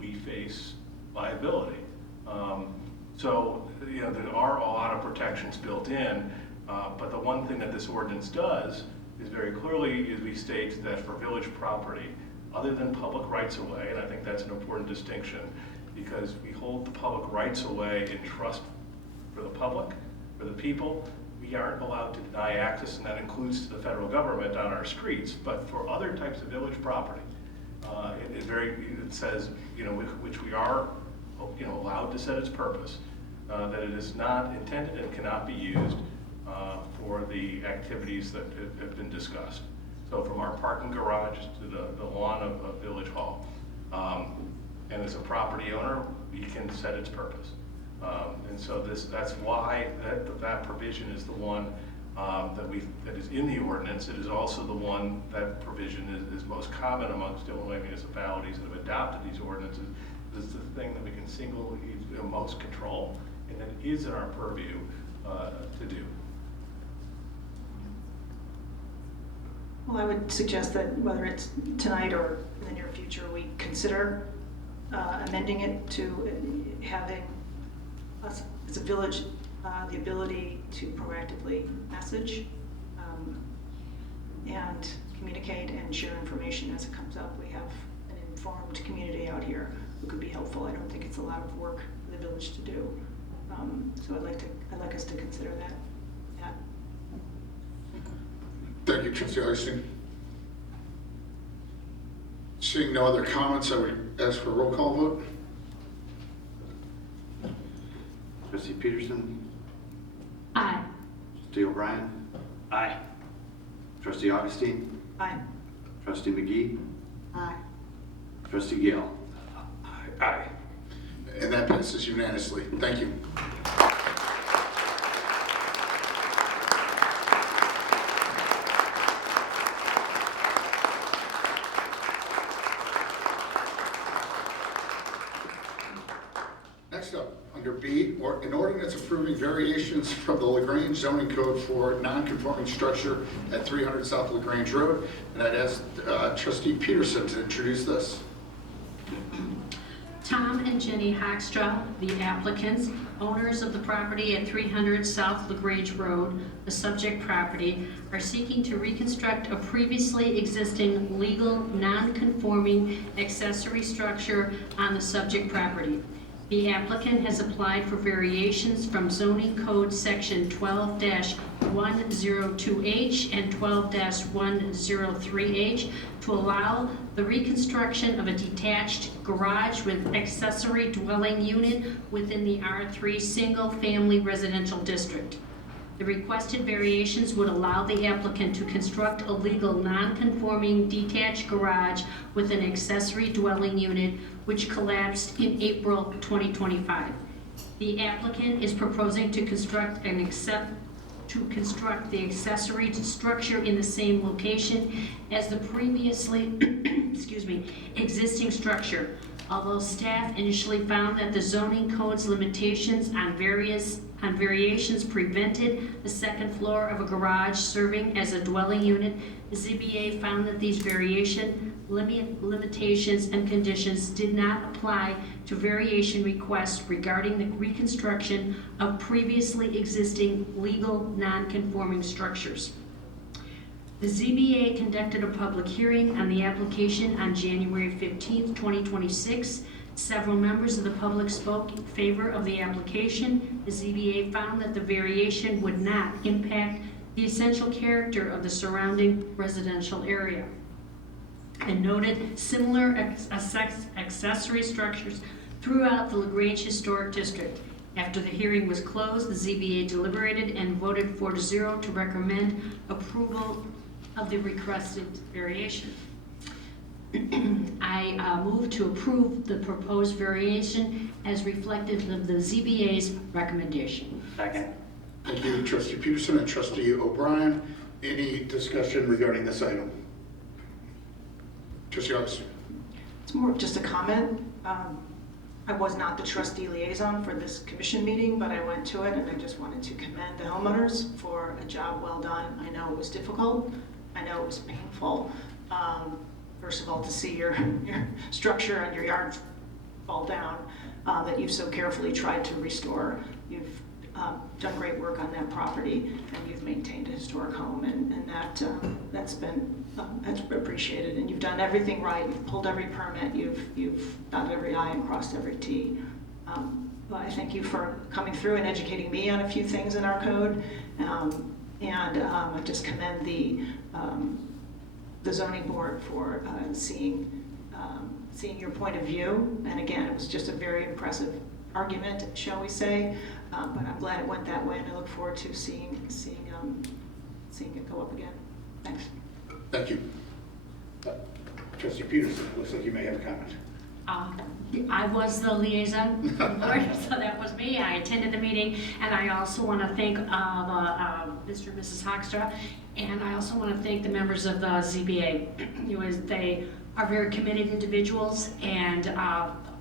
we face liability. So there are a lot of protections built in, but the one thing that this ordinance does is very clearly is we state that for village property, other than public rights of way, and I think that's an important distinction, because we hold the public rights of way in trust for the public, for the people. We aren't allowed to deny access, and that includes to the federal government on our streets, but for other types of village property, it says, which we are, allowed to set its purpose, that it is not intended and cannot be used for the activities that have been discussed. So from our parking garage to the lawn of Village Hall. And as a property owner, we can set its purpose. And so that's why that provision is the one that is in the ordinance. It is also the one, that provision is most common amongst Illinois municipalities that have adopted these ordinances. This is the thing that we can most control, and that is in our purview to do. Well, I would suggest that whether it's tonight or in the near future, we consider amending it to having us as a village the ability to proactively message and communicate and share information as it comes up. We have an informed community out here who could be helpful. I don't think it's a lot of work for the village to do. So I'd like us to consider that. Thank you, Trustee Augustine. Seeing no other comments, I would ask for a roll call vote. Trustee Peterson? Aye. Trustee O'Brien? Aye. Trustee Augustine? Aye. Trustee McGee? Aye. Trustee Gale? Aye. And that passes unanimously. Thank you. Next up, under B, an ordinance approving variations from the LaGrange zoning code for non-conforming structure at 300 South LaGrange Road. And I'd ask Trustee Peterson to introduce this. Tom and Jenny Hoekstra, the applicants, owners of the property at 300 South LaGrange Road, the subject property, are seeking to reconstruct a previously existing legal non-conforming accessory structure on the subject property. The applicant has applied for variations from zoning code section 12-102H and 12-103H to allow the reconstruction of a detached garage with accessory dwelling unit within the R3 single-family residential district. The requested variations would allow the applicant to construct a legal non-conforming detached garage with an accessory dwelling unit which collapsed in April 2025. The applicant is proposing to construct the accessory structure in the same location as the previously existing structure. Although staff initially found that the zoning code's limitations on variations prevented the second floor of a garage serving as a dwelling unit, the ZBA found that these limitations and conditions did not apply to variation requests regarding the reconstruction of previously existing legal non-conforming structures. The ZBA conducted a public hearing on the application on January 15, 2026. Several members of the public spoke in favor of the application. The ZBA found that the variation would not impact the essential character of the surrounding residential area and noted similar accessory structures throughout the LaGrange Historic District. After the hearing was closed, the ZBA deliberated and voted 4-0 to recommend approval of the requested variation. I move to approve the proposed variation as reflected of the ZBA's recommendation. Second. Thank you, Trustee Peterson and Trustee O'Brien. Any discussion regarding this item? Trustee Augustine. It's more of just a comment. I was not the trustee liaison for this commission meeting, but I went to it and I just wanted to commend the homeowners for a job well done. I know it was difficult. I know it was painful. First of all, to see your structure and your yard fall down that you've so carefully tried to restore. You've done great work on that property and you've maintained a historic home, and that's appreciated. And you've done everything right. You've pulled every permit. You've dotted every I and crossed every T. Well, I thank you for coming through and educating me on a few things in our code. I just commend the zoning board for seeing your point of view. And again, it was just a very impressive argument, shall we say? But I'm glad it went that way, and I look forward to seeing it go up again. Thanks. Thank you. Trustee Peterson, looks like you may have a comment. I was the liaison, so that was me. I attended the meeting, and I also want to thank Mr. and Mrs. Hoekstra, and I also want to thank the members of the ZBA. They are very committed individuals and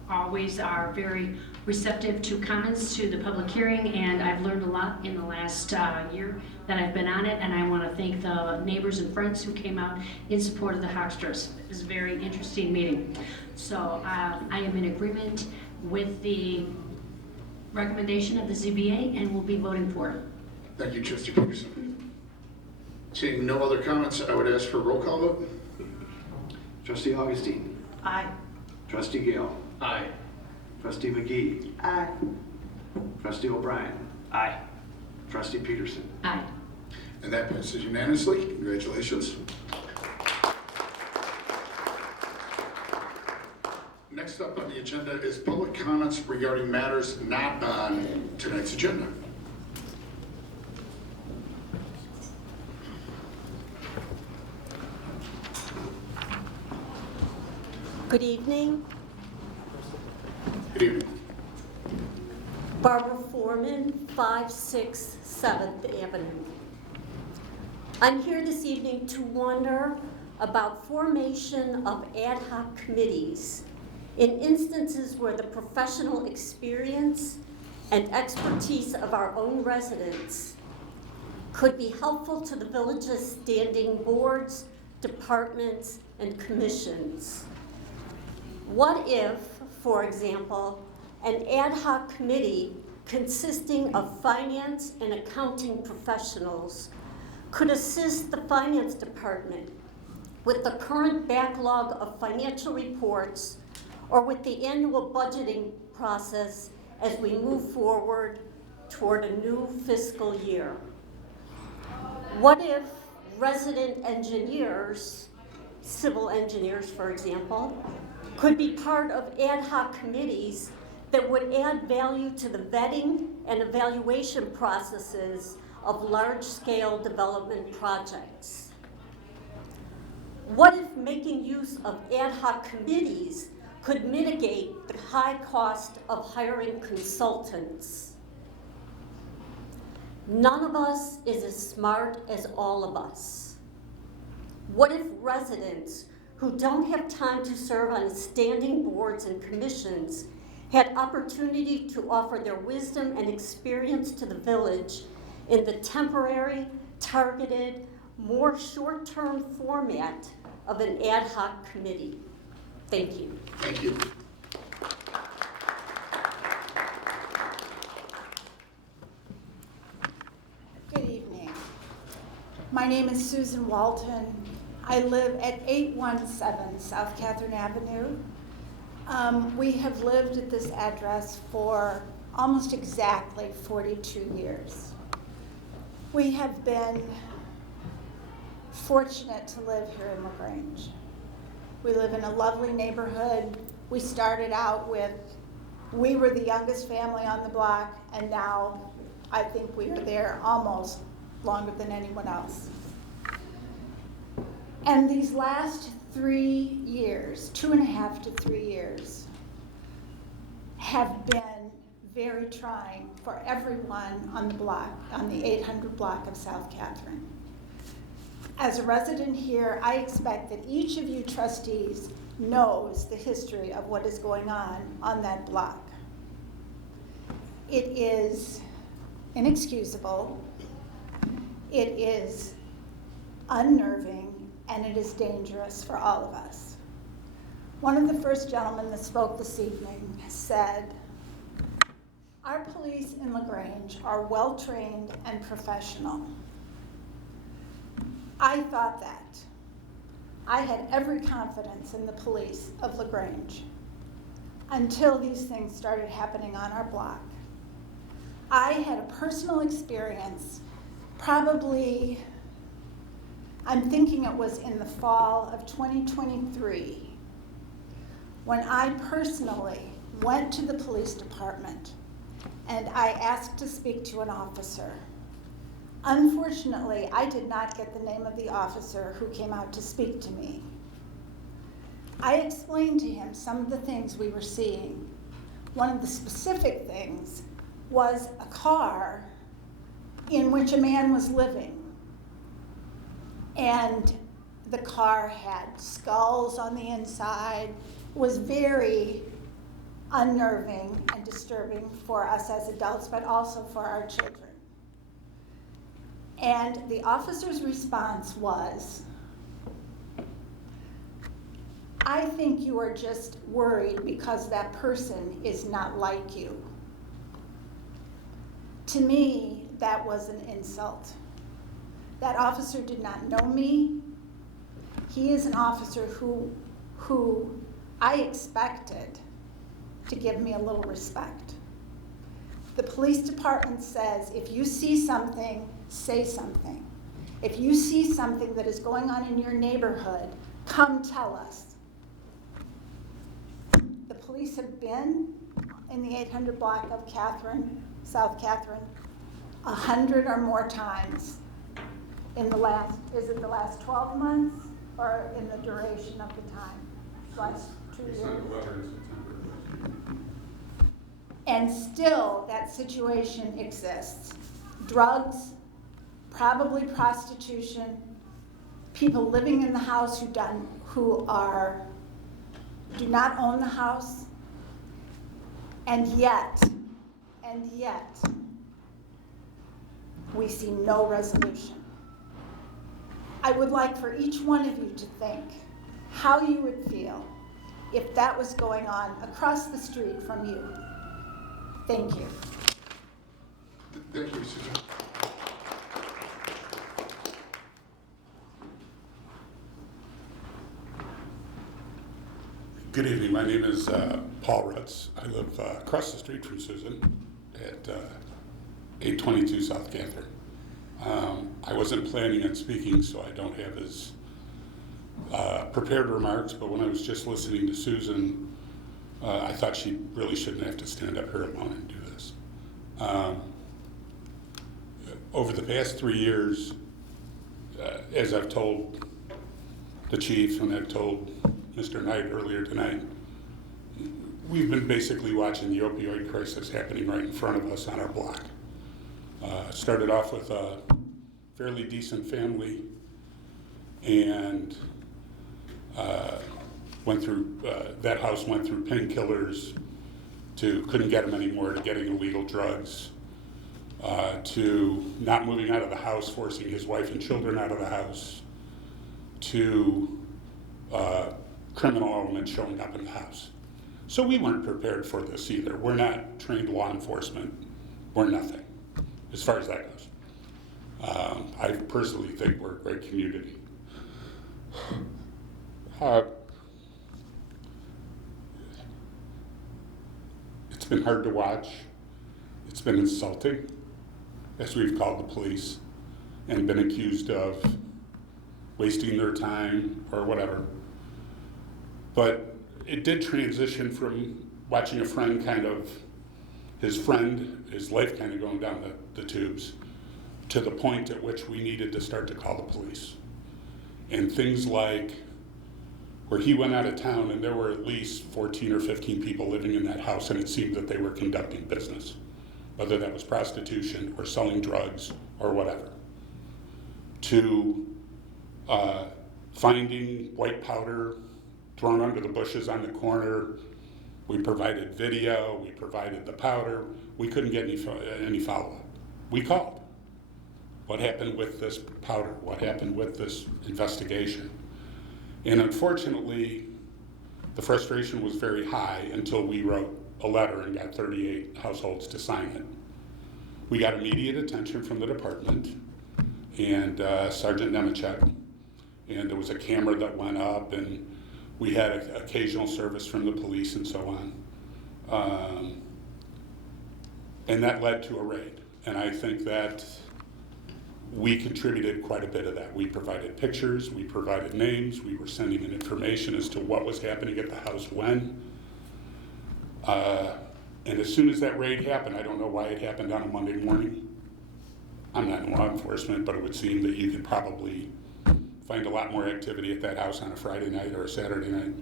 always are very receptive to comments to the public hearing, and I've learned a lot in the last year that I've been on it, and I want to thank the neighbors and friends who came out in support of the Hoekstras. It was a very interesting meeting. So I am in agreement with the recommendation of the ZBA and will be voting for it. Thank you, Trustee Peterson. Seeing no other comments, I would ask for a roll call vote. Trustee Augustine. Aye. Trustee Gale. Aye. Trustee McGee. Aye. Trustee O'Brien. Aye. Trustee Peterson. Aye. And that passes unanimously. Congratulations. Next up on the agenda is public comments regarding matters not on tonight's agenda. Good evening. Good evening. Barbara Foreman, 5-6 7th Avenue. I'm here this evening to wonder about formation of ad hoc committees in instances where the professional experience and expertise of our own residents could be helpful to the village's standing boards, departments, and commissions. What if, for example, an ad hoc committee consisting of finance and accounting professionals could assist the finance department with the current backlog of financial reports or with the annual budgeting process as we move forward toward a new fiscal year? What if resident engineers, civil engineers for example, could be part of ad hoc committees that would add value to the vetting and evaluation processes of large-scale development projects? What if making use of ad hoc committees could mitigate the high cost of hiring consultants? None of us is as smart as all of us. What if residents who don't have time to serve on standing boards and commissions had opportunity to offer their wisdom and experience to the village in the temporary, targeted, more short-term format of an ad hoc committee? Thank you. Thank you. Good evening. My name is Susan Walton. I live at 817 South Catherine Avenue. We have lived at this address for almost exactly 42 years. We have been fortunate to live here in Grange. We live in a lovely neighborhood. We started out with We were the youngest family on the block, and now I think we are there almost longer than anyone else. And these last 3 years, 2.5 to 3 years, have been very trying for everyone on the block, on the 800 block of South Catherine. As a resident here, I expect that each of you trustees knows the history of what is going on that block. It is inexcusable, it is unnerving, and it is dangerous for all of us. One of the first gentlemen that spoke this evening said, "Our police in LaGrange are well-trained and professional." I thought that. I had every confidence in the police of LaGrange until these things started happening on our block. I had a personal experience, probably, I'm thinking it was in the fall of 2023, when I personally went to the police department and I asked to speak to an officer. Unfortunately, I did not get the name of the officer who came out to speak to me. I explained to him some of the things we were seeing. One of the specific things was a car in which a man was living. And the car had skulls on the inside, was very unnerving and disturbing for us as adults, but also for our children. And the officer's response was, "I think you are just worried because that person is not like you." To me, that was an insult. That officer did not know me. He is an officer who I expected to give me a little respect. The police department says, if you see something, say something. If you see something that is going on in your neighborhood, come tell us. The police have been in the 800 block of Catherine, South Catherine, 100 or more times in the last, is it the last 12 months or in the duration of the time? Last 2 years? And still that situation exists. Drugs, probably prostitution, people living in the house who do not own the house, and yet, we see no resolution. I would like for each one of you to think how you would feel if that was going on across the street from you. Thank you. Thank you, Susan. Good evening. My name is Paul Rutz. I live across the street from Susan at 822 South Catherine. I wasn't planning on speaking, so I don't have his prepared remarks, but when I was just listening to Susan, I thought she really shouldn't have to stand up here alone and do this. Over the past 3 years, as I've told the chief and I've told Mr. Knight earlier tonight, we've been basically watching the opioid crisis happening right in front of us on our block. Started off with a fairly decent family and went through, that house went through painkillers to couldn't get them anymore, to getting illegal drugs, to not moving out of the house, forcing his wife and children out of the house, to criminal elements showing up in the house. So we weren't prepared for this either. We're not trained law enforcement. We're nothing, as far as that goes. I personally think we're a great community. It's been hard to watch. It's been insulting, as we've called the police, and been accused of wasting their time or whatever. But it did transition from watching a friend his life kind of going down the tubes, to the point at which we needed to start to call the police. And things like where he went out of town and there were at least 14 or 15 people living in that house, and it seemed that they were conducting business, whether that was prostitution or selling drugs or whatever, to finding white powder thrown under the bushes on the corner. We provided video, we provided the powder. We couldn't get any follow-up. We called. What happened with this powder? What happened with this investigation? And unfortunately, the frustration was very high until we wrote a letter and got 38 households to sign it. We got immediate attention from the department and Sergeant Nemechek, and there was a camera that went up, and we had occasional service from the police and so on. And that led to a raid. And I think that we contributed quite a bit of that. We provided pictures, we provided names, we were sending in information as to what was happening at the house when. And as soon as that raid happened, I don't know why it happened on a Monday morning. I'm not in law enforcement, but it would seem that you could probably find a lot more activity at that house on a Friday night or a Saturday night.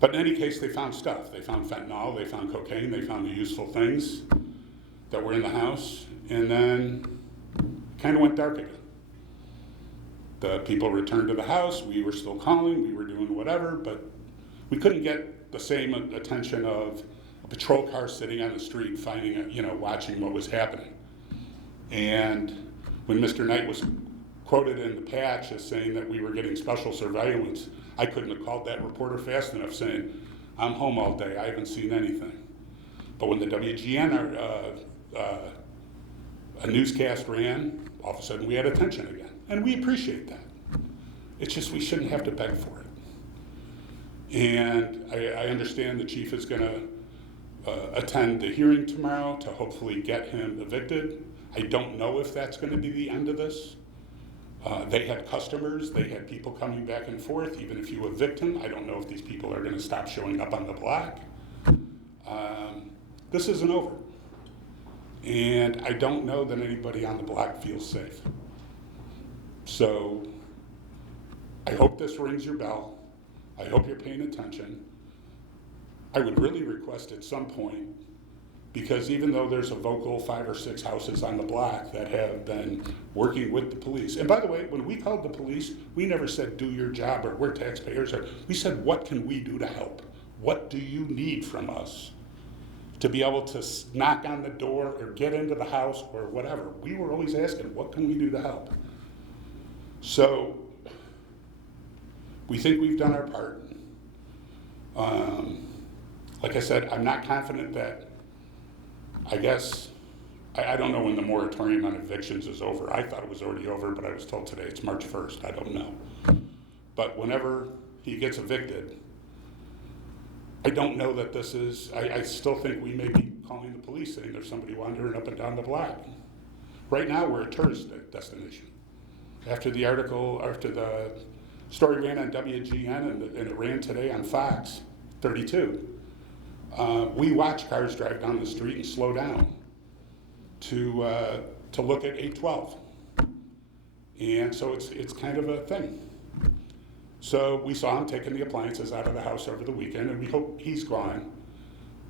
But in any case, they found stuff. They found fentanyl, they found cocaine, they found the useful things that were in the house, and then kind of went dark again. The people returned to the house, we were still calling, we were doing whatever, but we couldn't get the same attention of a patrol car sitting on the street watching what was happening. And when Mr. Knight was quoted in the patch as saying that we were getting special surveillance, I couldn't have called that reporter fast enough saying, I'm home all day, I haven't seen anything. But when the WGN, a newscast ran, all of a sudden we had attention again. And we appreciate that. It's just we shouldn't have to beg for it. And I understand the chief is going to attend the hearing tomorrow to hopefully get him evicted. I don't know if that's going to be the end of this. They had customers, they had people coming back and forth. Even if you evict him, I don't know if these people are going to stop showing up on the block. This isn't over. And I don't know that anybody on the block feels safe. So I hope this rings your bell. I hope you're paying attention. I would really request at some point, because even though there's a vocal 5 or 6 houses on the block that have been working with the police, and by the way, when we called the police, we never said do your job or we're taxpayers. We said, what can we do to help? What do you need from us to be able to knock on the door or get into the house or whatever? We were always asking, what can we do to help? So we think we've done our part. Like I said, I'm not confident that, I don't know when the moratorium on evictions is over. I thought it was already over, but I was told today it's March 1st. I don't know. But whenever he gets evicted, I don't know that this is, I still think we may be calling the police saying there's somebody wandering up and down the block. Right now, we're a tourist destination. After the story ran on WGN and it ran today on Fox 32, we watch cars drive down the street and slow down to look at 812. And so it's kind of a thing. So we saw him taking the appliances out of the house over the weekend, and we hope he's gone.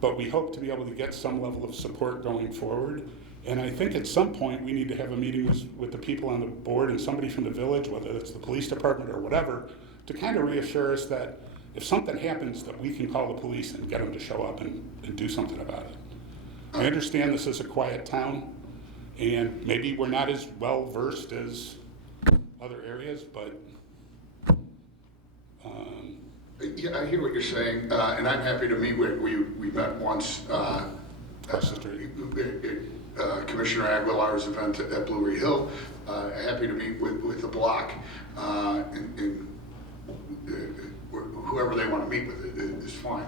But we hope to be able to get some level of support going forward. And I think at some point we need to have a meeting with the people on the board and somebody from the village, whether it's the police department or whatever, to kind of reassure us that if something happens, that we can call the police and get them to show up and do something about it. I understand this is a quiet town, and maybe we're not as well versed as other areas, but yeah, I hear what you're saying, and I'm happy to meet with. We met once across the street. Commissioner Aguilar's event at Blue Ridge Hill. Happy to meet with the block, and whoever they want to meet with is fine.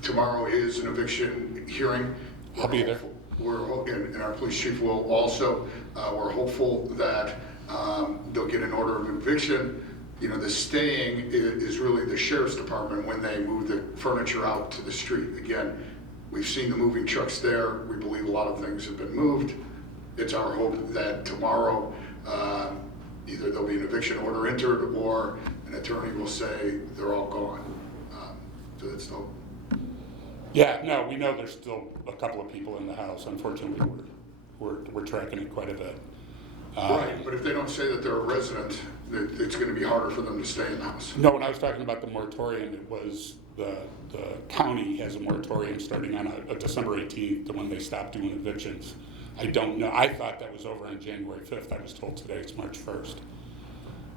Tomorrow is an eviction hearing. I'll be there. And our police chief will also. We're hopeful that they'll get an order of eviction You know, the staying is really the sheriff's department when they move the furniture out to the street. Again, we've seen the moving trucks there. We believe a lot of things have been moved. It's our hope that tomorrow, either there'll be an eviction order entered or an attorney will say they're all gone. So that's the hope. Yeah, no, we know there's still a couple of people in the house. Unfortunately, we're tracking it quite a bit. Right, but if they don't say that they're a resident, it's going to be harder for them to stay in the house. No, when I was talking about the moratorium, it was the county has a moratorium starting on a December 18th, when they stop doing evictions. I don't know. I thought that was over on January 5th. I was told today it's March 1st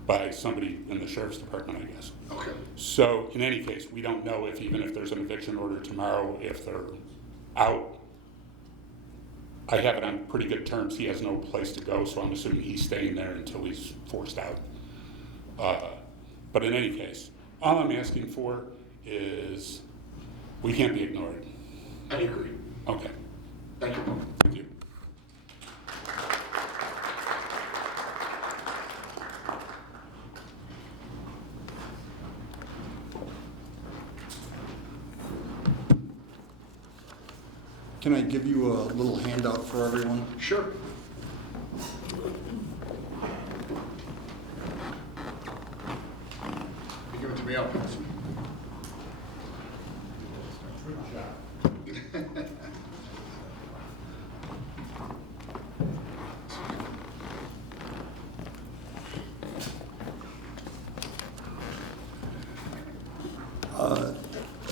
by somebody in the sheriff's department, I guess. Okay. So in any case, we don't know if even if there's an eviction order tomorrow, if they're out. I have it on pretty good terms. He has no place to go, so I'm assuming he's staying there until he's forced out. But in any case, all I'm asking for is we can't be ignored. I agree. Okay. Thank you. Thank you. Can I give you a little handout for everyone? Sure. You give it to me, I'll pass it.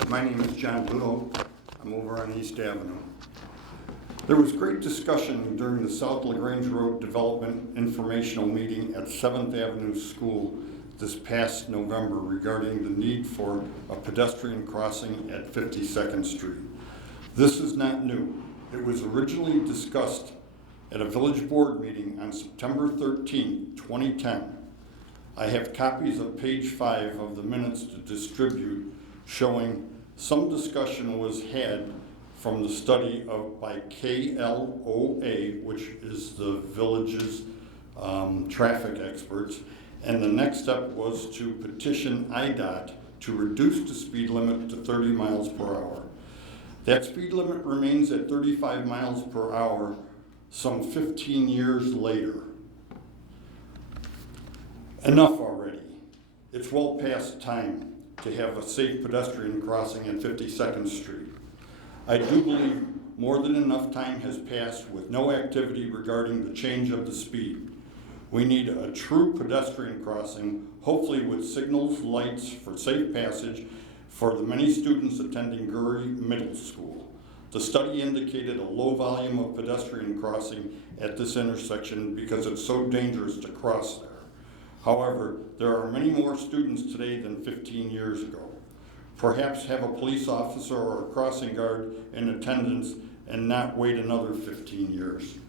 My name is John Pluto. I'm over on East Avenue. There was great discussion during the South LaGrange Road Development Informational Meeting at 7th Avenue School this past November regarding the need for a pedestrian crossing at 52nd Street. This is not new. It was originally discussed at a village board meeting on September 13, 2010. I have copies of page 5 of the minutes to distribute showing some discussion was had from the study by KLOA, which is the village's traffic experts, and the next step was to petition IDOT to reduce the speed limit to 30 miles per hour. That speed limit remains at 35 miles per hour some 15 years later. Enough already. It's well past time to have a safe pedestrian crossing at 52nd Street. I do believe more than enough time has passed with no activity regarding the change of the speed. We need a true pedestrian crossing, hopefully with signals, lights for safe passage for the many students attending Gurry Middle School. The study indicated a low volume of pedestrian crossing at this intersection because it's so dangerous to cross there. However, there are many more students today than 15 years ago. Perhaps have a police officer or a crossing guard in attendance and not wait another 15 years.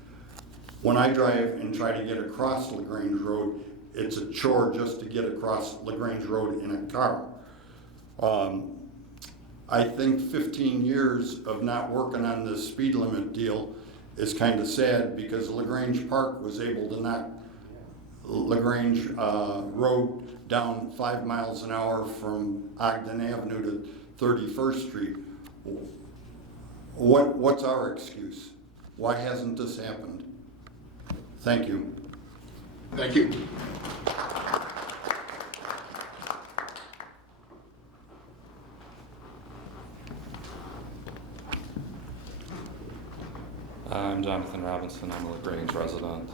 When I drive and try to get across LaGrange Road, it's a chore just to get across LaGrange Road in a car. I think 15 years of not working on this speed limit deal is kind of sad because LaGrange Park was able to knock LaGrange Road down 5 miles an hour from Ogden Avenue to 31st Street. What's our excuse? Why hasn't this happened? Thank you. Thank you. I'm Jonathan Robinson. I'm a LaGrange resident.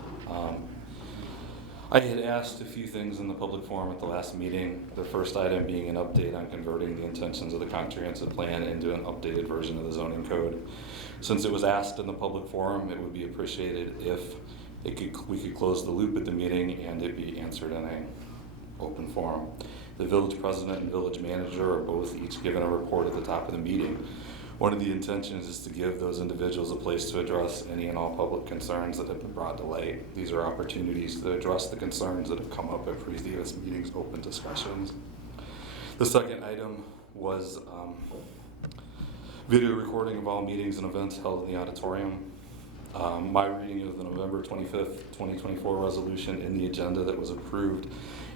I had asked a few things in the public forum at the last meeting. The first item being an update on converting the intentions of the comprehensive plan into an updated version of the zoning code. Since it was asked in the public forum, it would be appreciated if we could close the loop at the meeting and it be answered in an open forum. The village president and village manager are both each given a report at the top of the meeting. One of the intentions is to give those individuals a place to address any and all public concerns that have been brought to light. These are opportunities to address the concerns that have come up at previous meetings, open discussions. The second item was video recording of all meetings and events held in the auditorium. My reading of the November 25th, 2024 resolution in the agenda that was approved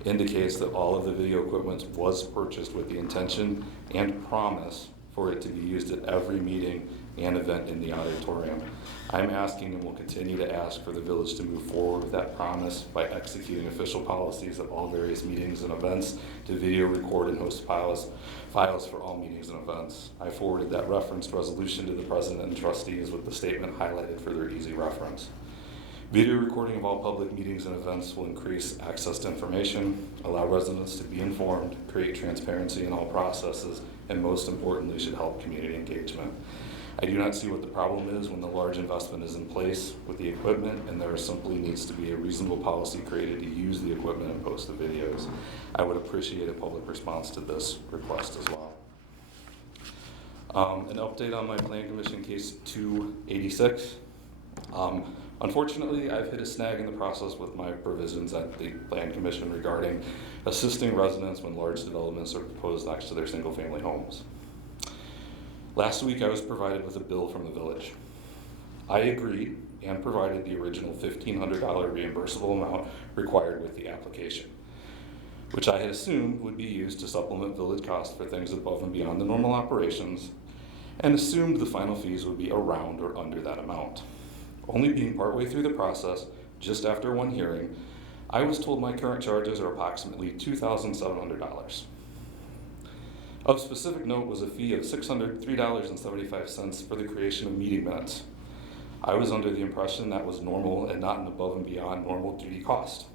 indicates that all of the video equipment was purchased with the intention and promise for it to be used at every meeting and event in the auditorium. I'm asking and will continue to ask for the village to move forward with that promise by executing official policies at all various meetings and events to video record and host files for all meetings and events. I forwarded that referenced resolution to the president and trustees with the statement highlighted for their easy reference. Video recording of all public meetings and events will increase access to information, allow residents to be informed, create transparency in all processes, and most importantly, should help community engagement. I do not see what the problem is when the large investment is in place with the equipment, and there simply needs to be a reasonable policy created to use the equipment and post the videos. I would appreciate a public response to this request as well. An update on my Plan Commission case 286. Unfortunately, I've hit a snag in the process with my provisions at the Plan Commission regarding assisting residents when large developments are proposed next to their single-family homes. Last week, I was provided with a bill from the village. I agreed and provided the original $1,500 reimbursable amount required with the application, which I had assumed would be used to supplement village costs for things above and beyond the normal operations, and assumed the final fees would be around or under that amount. Only being partway through the process, just after one hearing, I was told my current charges are approximately $2,700. Of specific note was a fee of $603.75 for the creation of meeting minutes. I was under the impression that was normal and not an above and beyond normal duty cost.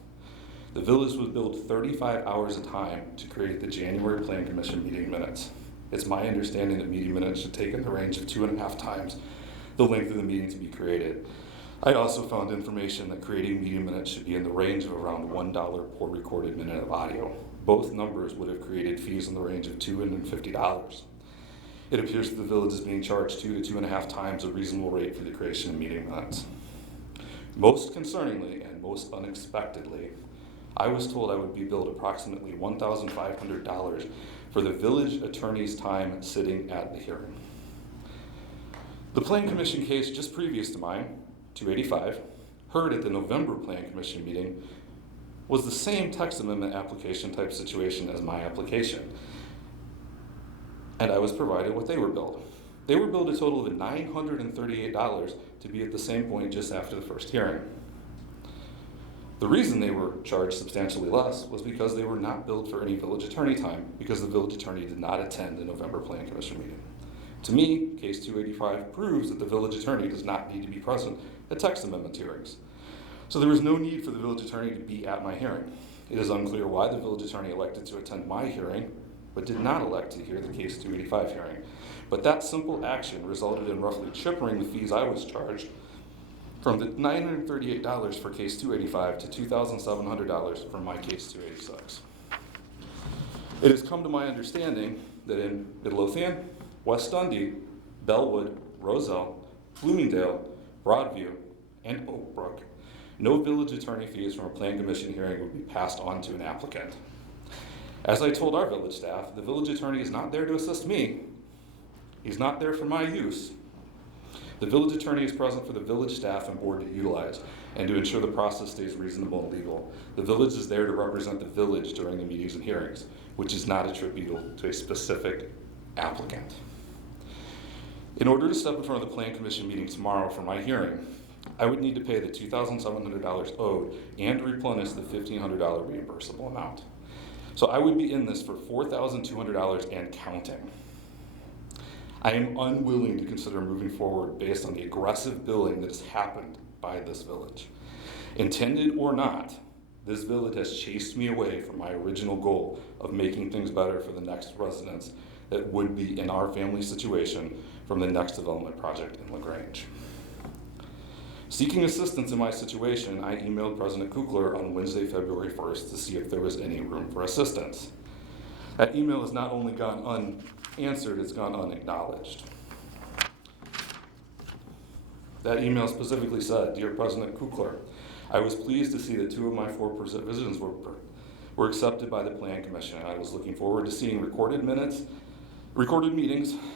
The village was billed 35 hours of time to create the January Plan Commission meeting minutes. It's my understanding that meeting minutes should take in the range of 2.5 times the length of the meeting to be created. I also found information that creating meeting minutes should be in the range of around $1 per recorded minute of audio. Both numbers would have created fees in the range of $2 and $50. It appears that the village is being charged 2 to 2.5 times a reasonable rate for the creation of meeting minutes. Most concerningly and most unexpectedly, I was told I would be billed approximately $1,500 for the village attorney's time sitting at the hearing. The Plan Commission case just previous to mine, 285, heard at the November Plan Commission meeting, was the same text amendment application type situation as my application. And I was provided what they were billed. They were billed a total of $938 to be at the same point just after the first hearing. The reason they were charged substantially less was because they were not billed for any village attorney time, because the village attorney did not attend the November Plan Commission meeting. To me, case 285 proves that the village attorney does not need to be present at text amendment hearings. So there was no need for the village attorney to be at my hearing. It is unclear why the village attorney elected to attend my hearing, but did not elect to hear the case 285 hearing. But that simple action resulted in roughly tripling the fees I was charged from the $938 for case 285 to $2,700 for my case 286. It has come to my understanding that in Midlothian, West Dundee, Bellwood, Roselle, Bloomingdale, Broadview, and Oak Brook, no village attorney fees from a Plan Commission hearing would be passed on to an applicant. As I told our village staff, the village attorney is not there to assist me. He's not there for my use. The village attorney is present for the village staff and board to utilize and to ensure the process stays reasonable and legal. The village is there to represent the village during the meetings and hearings, which is not attributable to a specific applicant. In order to step in front of the Plan Commission meeting tomorrow for my hearing, I would need to pay the $2,700 owed and replenish the $1,500 reimbursable amount. So I would be in this for $4,200 and counting. I am unwilling to consider moving forward based on the aggressive billing that has happened by this village. Intended or not, this village has chased me away from my original goal of making things better for the next residents that would be in our family situation from the next development project in LaGrange. Seeking assistance in my situation, I emailed President Kukler on Wednesday, February 1st to see if there was any room for assistance. That email has not only gone unanswered, it's gone unacknowledged. That email specifically said, "Dear President Kukler, I was pleased to see that 2 of my 4 provisions were accepted by the Plan Commission. I was looking forward to seeing recorded meetings,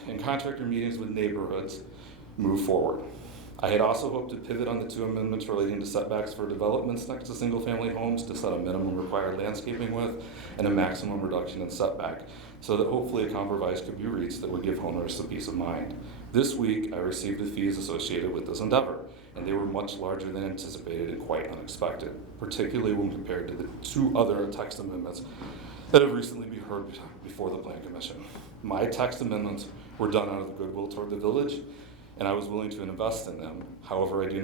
and contractor meetings with neighborhoods move forward. I had also hoped to pivot on the 2 amendments relating to setbacks for developments next to single-family homes to set a minimum required landscaping width and a maximum reduction in setback, so that hopefully a compromise could be reached that would give homeowners some peace of mind. This week, I received the fees associated with this endeavor, and they were much larger than anticipated and quite unexpected, particularly when compared to the 2 other text amendments that have recently been heard before the Plan Commission. My text amendments were done out of goodwill toward the village, and I was willing to invest in them. However, I do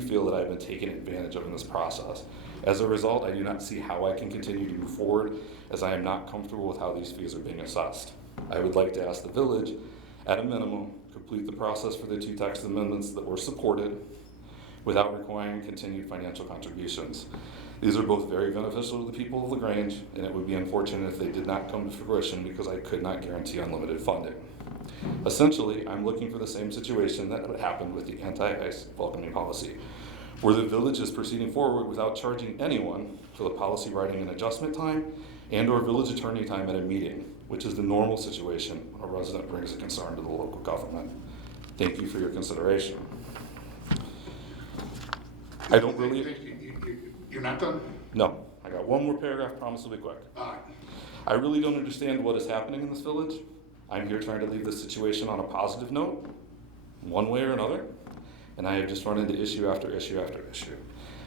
feel that I've been taken advantage of in this process. As a result, I do not see how I can continue to move forward, as I am not comfortable with how these fees are being assessed. I would like to ask the village, at a minimum, complete the process for the 2 text amendments that were supported without requiring continued financial contributions. These are both very beneficial to the people of LaGrange, and it would be unfortunate if they did not come to fruition because I could not guarantee unlimited funding. Essentially, I'm looking for the same situation that happened with the anti-ICE welcoming policy, where the village is proceeding forward without charging anyone for the policy writing and adjustment time and/or village attorney time at a meeting, which is the normal situation when a resident brings a concern to the local government. Thank you for your consideration. I don't really... You're not done? No. I got one more paragraph, promise to be quick. All right. I really don't understand what is happening in this village. I'm here trying to leave this situation on a positive note, one way or another, and I have just run into issue after issue after issue.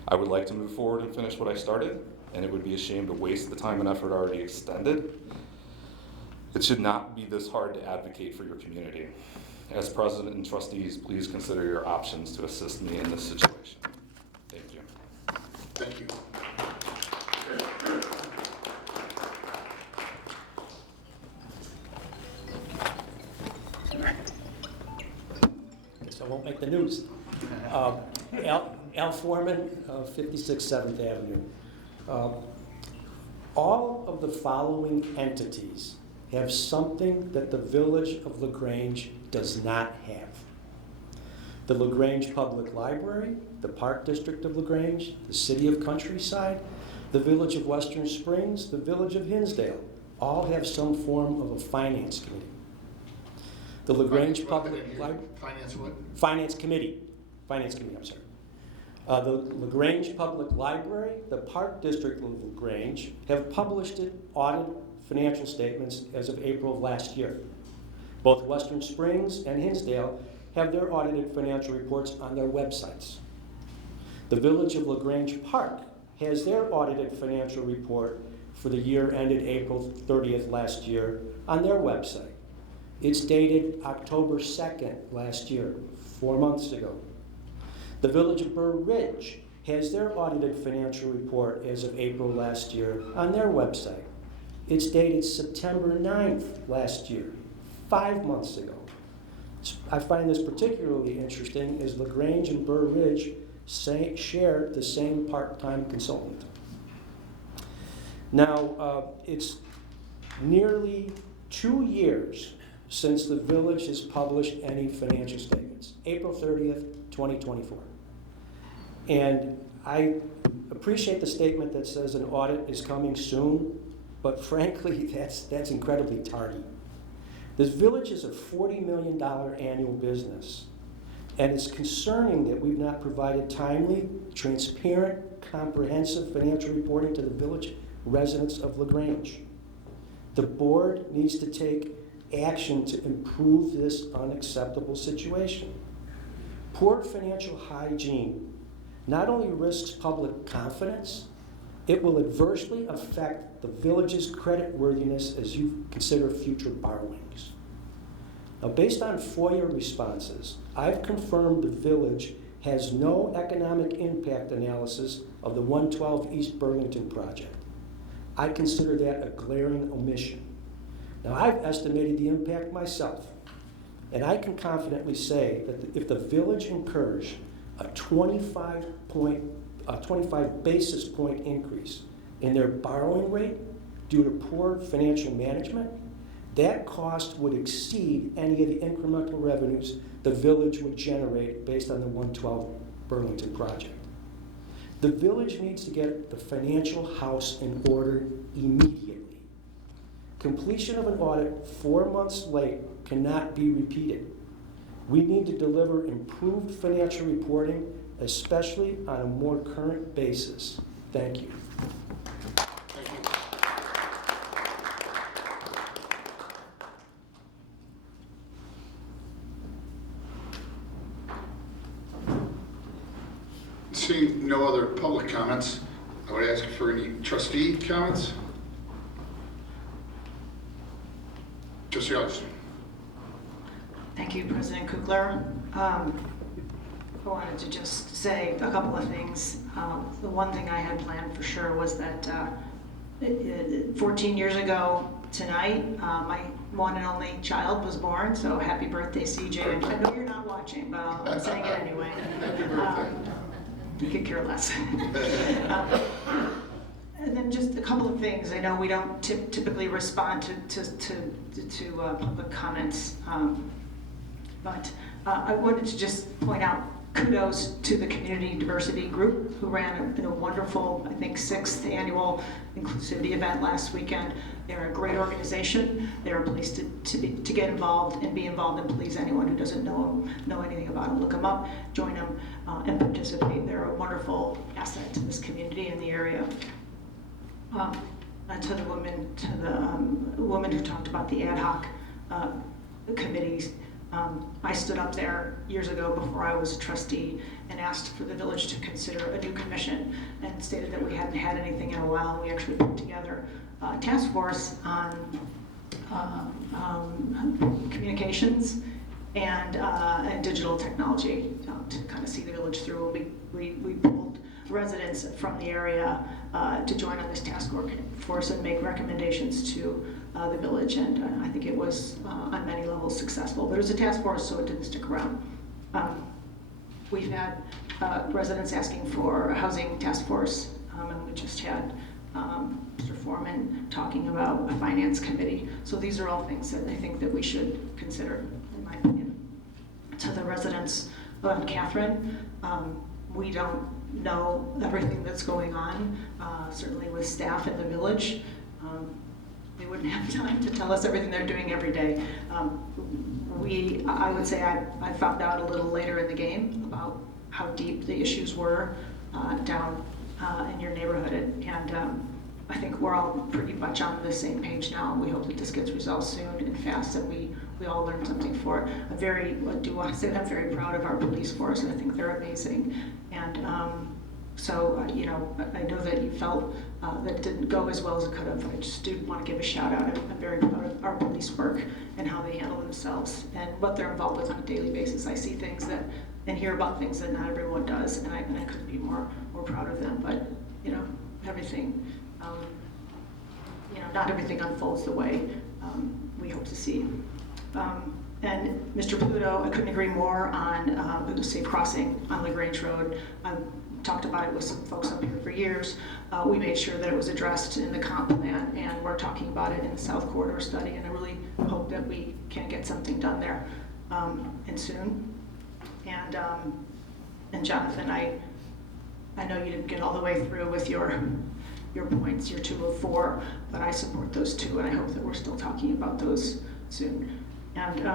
I would like to move forward and finish what I started, and it would be a shame to waste the time and effort already extended. It should not be this hard to advocate for your community. As president and trustees, please consider your options to assist me in this situation. Thank you. Thank you. So I won't make the news. Al Foreman, 56 7th Avenue. All of the following entities have something that the village of LaGrange does not have. The LaGrange Public Library, the Park District of LaGrange, the City of Countryside, the Village of Western Springs, the Village of Hinsdale, all have some form of a finance committee. The LaGrange Public Library. Finance what? Finance Committee, I'm sorry. The LaGrange Public Library, the Park District of LaGrange have published audited financial statements as of April of last year. Both Western Springs and Hinsdale have their audited financial reports on their websites. The Village of LaGrange Park has their audited financial report for the year ended April 30th last year on their website. It's dated October 2nd last year, 4 months ago. The Village of Burr Ridge has their audited financial report as of April last year on their website. It's dated September 9th last year, 5 months ago. I find this particularly interesting as LaGrange and Burr Ridge share the same part-time consultant. Now, it's nearly 2 years since the village has published any financial statements, April 30th, 2024. And I appreciate the statement that says an audit is coming soon, but frankly, that's incredibly tardy. This village is a $40 million annual business, and it's concerning that we've not provided timely, transparent, comprehensive financial reporting to the village residents of LaGrange. The board needs to take action to improve this unacceptable situation. Poor financial hygiene not only risks public confidence, it will adversely affect the village's creditworthiness as you consider future borrowings. Now, based on FOIA responses, I've confirmed the village has no economic impact analysis of the 112 East Burlington project. I consider that a glaring omission. Now, I've estimated the impact myself, and I can confidently say that if the village incurs a 25 basis point increase in their borrowing rate due to poor financial management, that cost would exceed any of the incremental revenues the village would generate based on the 112 Burlington project. The village needs to get the financial house in order immediately. Completion of an audit 4 months late cannot be repeated. We need to deliver improved financial reporting, especially on a more current basis. Thank you. Thank you. Seeing no other public comments, I would ask for any trustee comments. Trustee Augustine. Thank you, President Kugler. I wanted to just say a couple of things. The one thing I had planned for sure was that 14 years ago tonight, my one and only child was born, so happy birthday, CJ. I know you're not watching, but I'm saying it anyway. You could care less. And then just a couple of things. I know we don't typically respond to public comments, but I wanted to just point out kudos to the Community Diversity Group who ran a wonderful, I think, 6th annual inclusivity event last weekend. They're a great organization. They're a place to get involved and be involved, and please, anyone who doesn't know anything about them, look them up, join them, and participate. They're a wonderful asset to this community in the area. To the woman who talked about the ad hoc committees, I stood up there years ago before I was a trustee and asked for the village to consider a new commission and stated that we hadn't had anything in a while. We actually put together a task force on communications and digital technology to kind of see the village through. We pulled residents from the area to join on this task force and make recommendations to the village, and I think it was on many levels successful. But it was a task force, so it didn't stick around. We've had residents asking for a housing task force, and we just had Mr. Foreman talking about a finance committee. So these are all things that I think that we should consider, in my opinion. To the residents of Catherine, we don't know everything that's going on, certainly with staff in the village. They wouldn't have time to tell us everything they're doing every day. I would say I found out a little later in the game about how deep the issues were down in your neighborhood, and I think we're all pretty much on the same page now. We hope that this gets resolved soon and fast, and we all learn something for it. I do want to say that I'm very proud of our police force, and I think they're amazing. And so, I know that you felt that it didn't go as well as it could have. I just do want to give a shout out. I'm very proud of our police work and how they handle themselves and what they're involved with on a daily basis. I see things and hear about things that not everyone does, and I couldn't be more proud of them. But everything, not everything unfolds the way we hope to see. And Mr. Pluto, I couldn't agree more on the safe crossing on LaGrange Road. I've talked about it with some folks up here for years. We made sure that it was addressed in the comp plan, and we're talking about it in the South Corridor study, and I really hope that we can get something done there and soon. And Jonathan, I know you didn't get all the way through with your points, your 2 of 4, but I support those 2, and I hope that we're still talking about those soon. And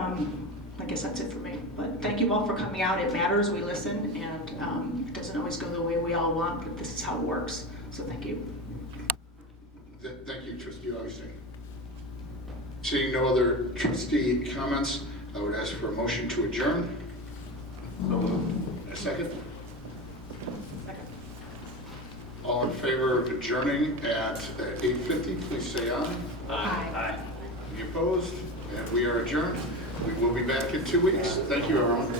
I guess that's it for me. But thank you all for coming out. It matters. We listen, and it doesn't always go the way we all want, but this is how it works. So thank you. Thank you, Trustee Augustine. Seeing no other trustee comments, I would ask for a motion to adjourn. So moved. A second? Second. All in favor of adjourning at 8:50, please say aye. Aye. Any opposed? And we are adjourned. We will be back in 2 weeks. Thank you, everyone.